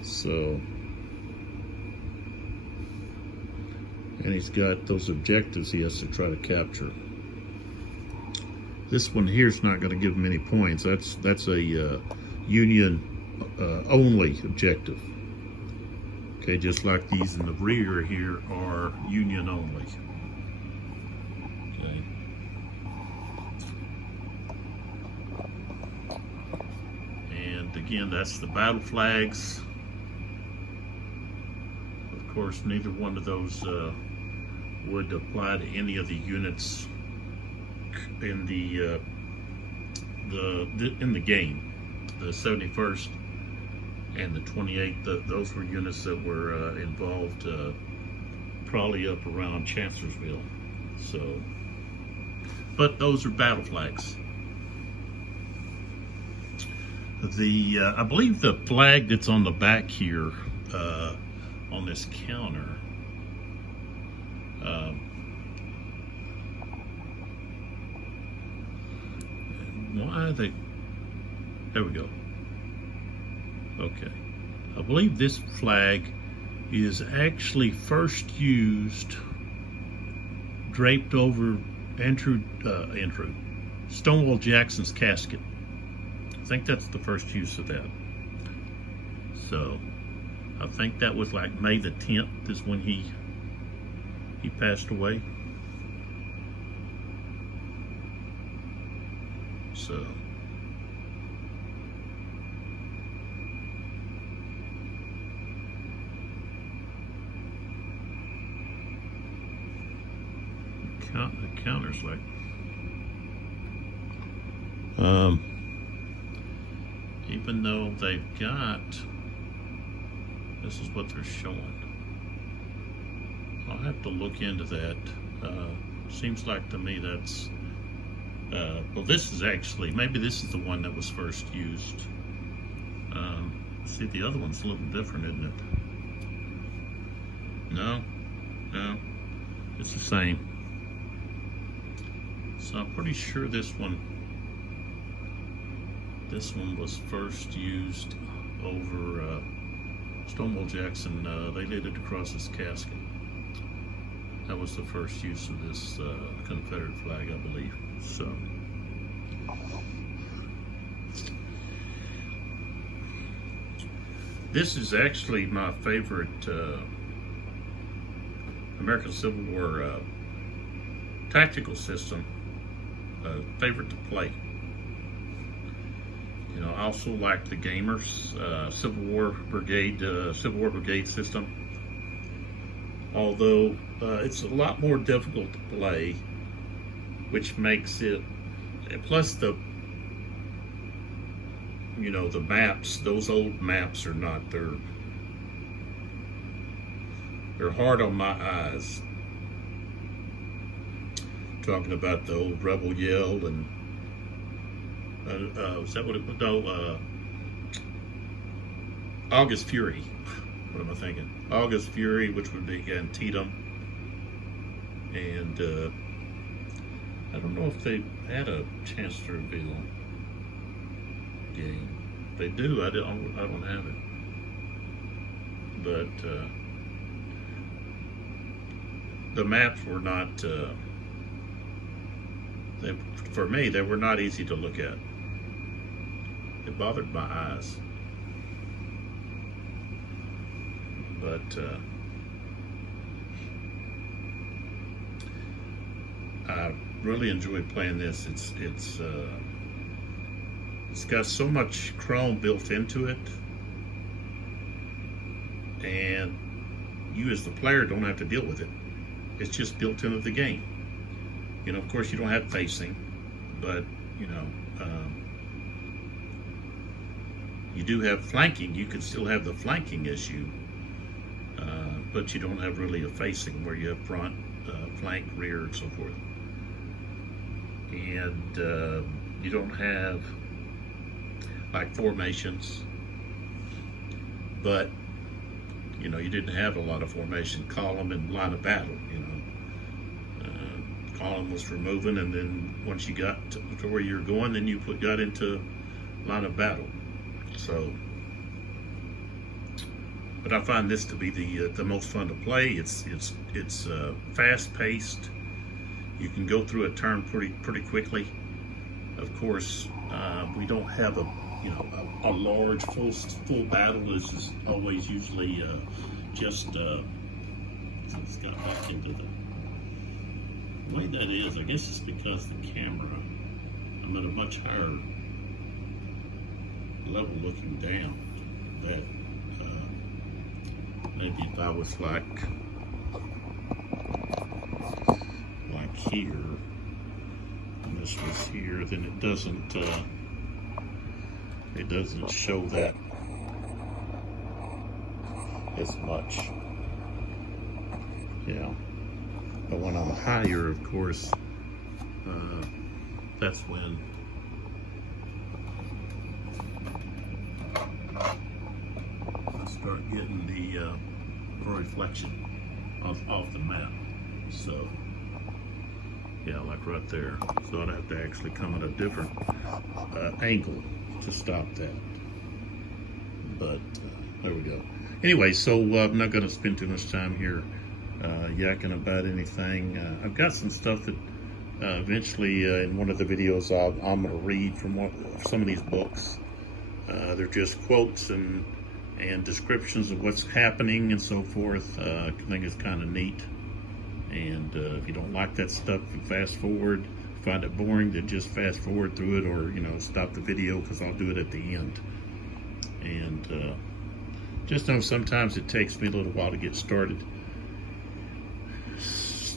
So, and he's got those objectives he has to try to capture. This one here is not going to give him any points. That's a Union only objective. Okay, just like these in the rear here are Union only. Okay. again, that's the battle flags. Of course, neither one of those would apply to any of the units in the game. The 71st and the 28th, those were units that were involved probably up around Chancellorsville. So, but those are battle flags. I believe the flag that's on the back here on this counter, why are they, there we go. Okay, I believe this flag is actually first used draped over Stonewall Jackson's casket. I think that's the first use of that. So I think that was like May the 10th is when he passed away. So the counter's like even though they've got, this is what they're showing. I'll have to look into that. Seems like to me that's well, this is actually, maybe this is the one that was first used. See, the other one's a little different, isn't it? No, it's the same. So I'm pretty sure this one was first used over Stonewall Jackson. They laid it across his casket. That was the first use of this Confederate flag, I believe. So this is actually my favorite American Civil War tactical system, favorite to play. You know, I also like the Gamers Civil War Brigade system. Although it's a lot more difficult to play, which makes it, plus the maps, those old maps are not, they're hard on my eyes. Talking about the old Rebel Yell and is that what it was? No, August Fury. What am I thinking? August Fury, which would be Antietam, and I don't know if they had a chance to reveal game. They do. I don't have it, but the maps were not. For me, they were not easy to look at. It bothered my eyes. But I really enjoyed playing this. It's got so much chrome built into it, and you as the player don't have to deal with it. It's just built into the game. You know, of course, you don't have facing, but you do have flanking. You can still have the flanking issue, but you don't have really a facing where you have front, flank, rear, and so forth. And you don't have like formations, but you didn't have a lot of formation, column and line of battle. Column was for moving, and then once you got to where you're going, then you got into line of battle. So, but I find this to be the most fun to play. It's fast paced. You can go through a turn pretty quickly. Of course, we don't have a large full battle. This is always usually just it's got back into the way that is. I guess it's because the camera, I'm at a much higher level looking down. That maybe if I was like here, and this was here, then it doesn't show that as much. Yeah. But when I'm higher, of course, that's when I start getting the reflection off the map. So, yeah, like right there. So I'd have to actually come at a different angle to stop that. But there we go. Anyway, so I'm not going to spend too much time here yakking about anything. I've got some stuff that eventually in one of the videos I'm going to read from some of these books. They're just quotes and descriptions of what's happening and so forth. I think it's kind of neat. And if you don't like that stuff, you fast forward. Find it boring, then just fast forward through it, or stop the video, because I'll do it at the end. And just know sometimes it takes me a little while to get started.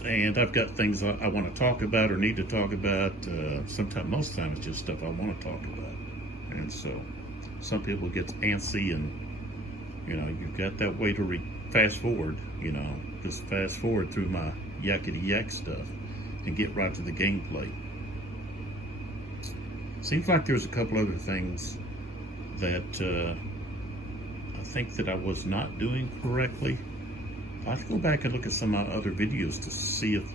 And I've got things I want to talk about or need to talk about. Sometimes, most of the time, it's just stuff I want to talk about. And so some people get antsy, and you've got that way to fast forward. Just fast forward through my yakety yak stuff and get right to the gameplay. Seems like there's a couple other things that I think that I was not doing correctly. I have to go back and look at some of my other videos to see if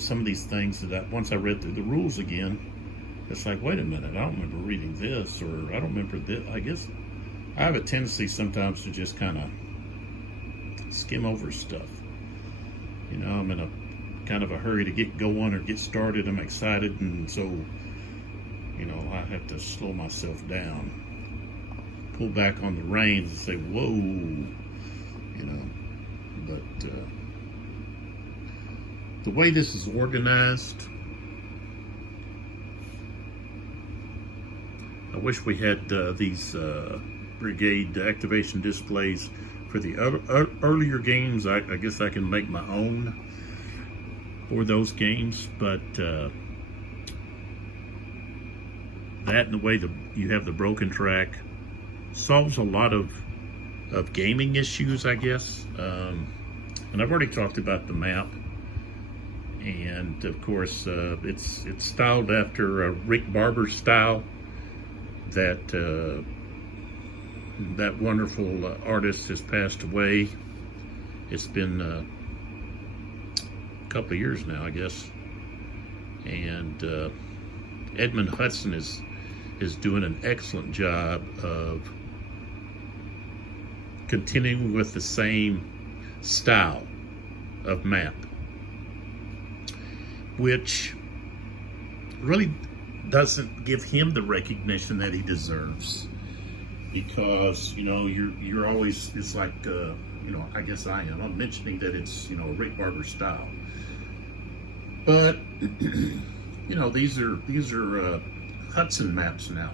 some of these things that once I read through the rules again, it's like, wait a minute, I don't remember reading this, or I don't remember this. I guess I have a tendency sometimes to just kind of skim over stuff. I'm in a kind of a hurry to get going or get started. I'm excited, and so I have to slow myself down, pull back on the reins and say, whoa, but the way this is organized, I wish we had these brigade activation displays for the earlier games. I guess I can make my own for those games, but that and the way you have the broken track solves a lot of gaming issues, I guess. And I've already talked about the map, and of course it's styled after Rick Barber's style. That wonderful artist has passed away. It's been a couple of years now, I guess. And Edmund Hudson is doing an excellent job of continuing with the same style of map, which really doesn't give him the recognition that he deserves, because you're always, it's like I guess I'm mentioning that it's Rick Barber style, but these are Hudson maps now,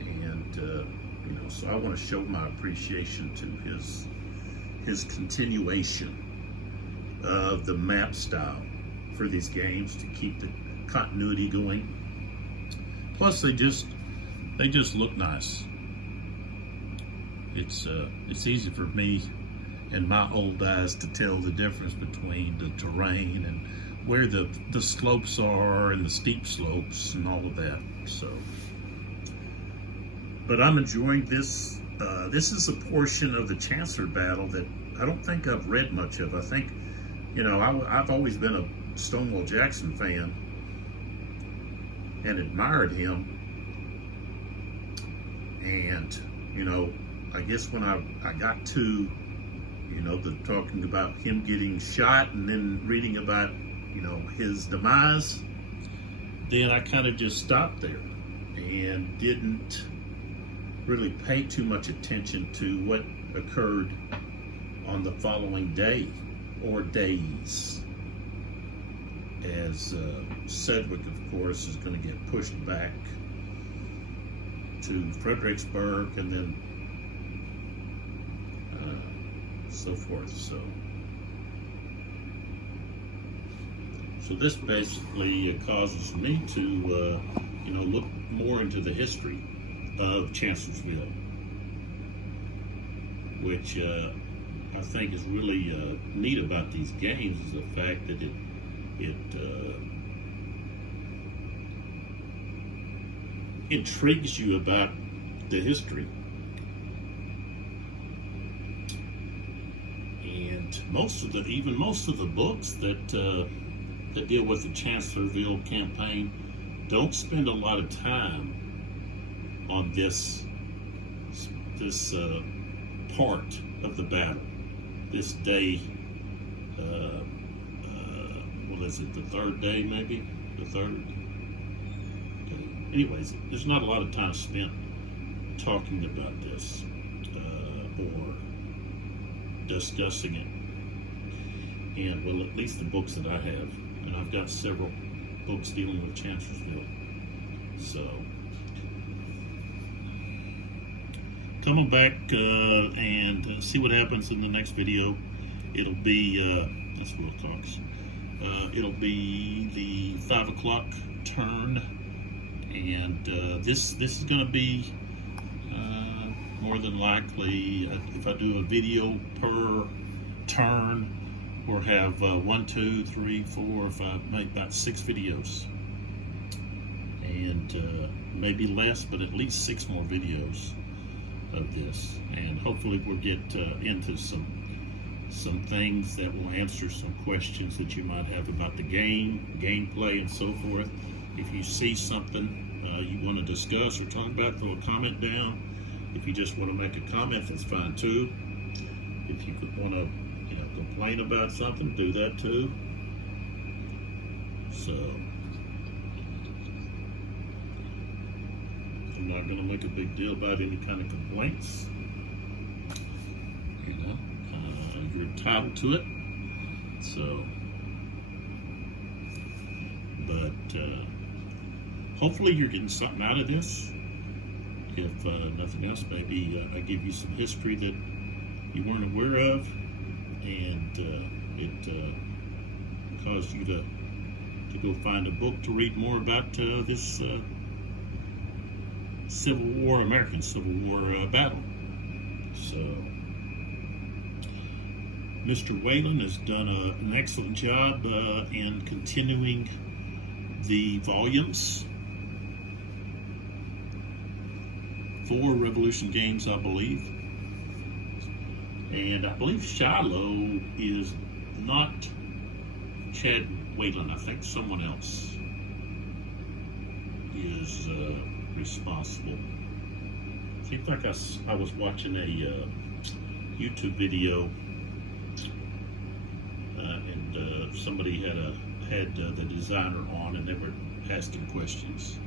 and so I want to show my appreciation to his continuation of the map style for these games to keep the continuity going. Plus they just look nice. It's easy for me and my old eyes to tell the difference between the terrain and where the slopes are and the steep slopes and all of that. So, but I'm enjoying this. This is a portion of the Chancellor battle that I don't think I've read much of. I think, I've always been a Stonewall Jackson fan and admired him, and I guess when I got to the talking about him getting shot and then reading about his demise, then I kind of just stopped there and didn't really pay too much attention to what occurred on the following day or days. as Sedgwick, of course, is going to get pushed back to Fredericksburg, and then so forth. So this basically causes me to, look more into the history of Chancellorsville, which I think is really neat about these games is the fact that it intrigues you about the history. And most of the books that deal with the Chancellorsville campaign don't spend a lot of time on this part of the battle, this day. What is it? The third day, maybe the third. Okay. Anyways, there's not a lot of time spent talking about this or discussing it. And well, at least the books that I have, and I've got several books dealing with Chancellorsville. So come on back and see what happens in the next video. It'll be that's Will Talks. It'll be the 5 o'clock turn, and this is going to be more than likely, if I do a video per turn, or have 1, 2, 3, 4, 5, maybe about 6 videos, and maybe less, but at least 6 more videos of this, and hopefully we'll get into some things that will answer some questions that you might have about the game, gameplay, and so forth. If you see something you want to discuss or talk about, throw a comment down. If you just want to make a comment, that's fine too. If you want to complain about something, do that too. So I'm not going to make a big deal about any kind of complaints. You're entitled to it. So, but hopefully you're getting something out of this. If nothing else, maybe I give you some history that you weren't aware of, and it caused you to go find a book to read more about this Civil War, American Civil War battle. So Mr. Whalen has done an excellent job in continuing the volumes. 4 Revolution games, I believe. And I believe Shiloh is not Chad Whalen. I think someone else is responsible. Seems like I was watching a YouTube video, and somebody had the designer on, and they were asking questions.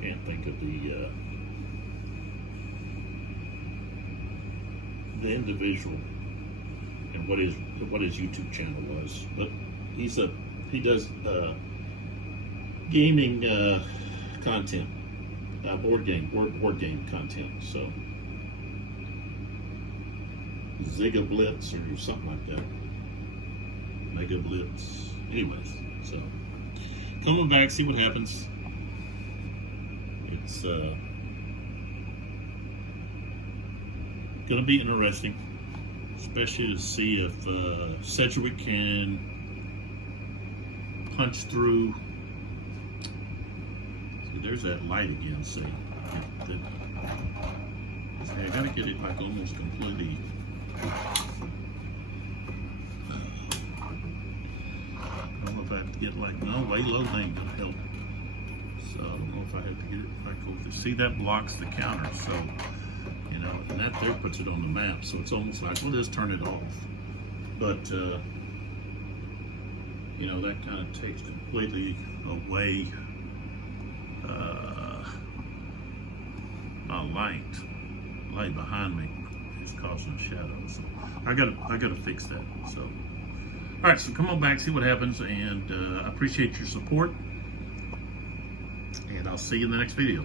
Can't think of the individual and what his YouTube channel was, but he does gaming content, board game content. So Ziga Blitz or something like that, Mega Blitz. Anyways, so come on back, see what happens. It's going to be interesting, especially to see if Sedgwick can punch through. See, there's that light again. See, I got to get it like almost completely. I don't know if I have to get like, no, way low ain't going to help. So I don't know if I have to get it back over. See, that blocks the counter. So, and that there puts it on the map. So it's almost like, we'll just turn it off. But, that kind of takes completely away my light behind me just causing a shadow. So I gotta fix that. So all right, so come on back, see what happens, and I appreciate your support, and I'll see you in the next video.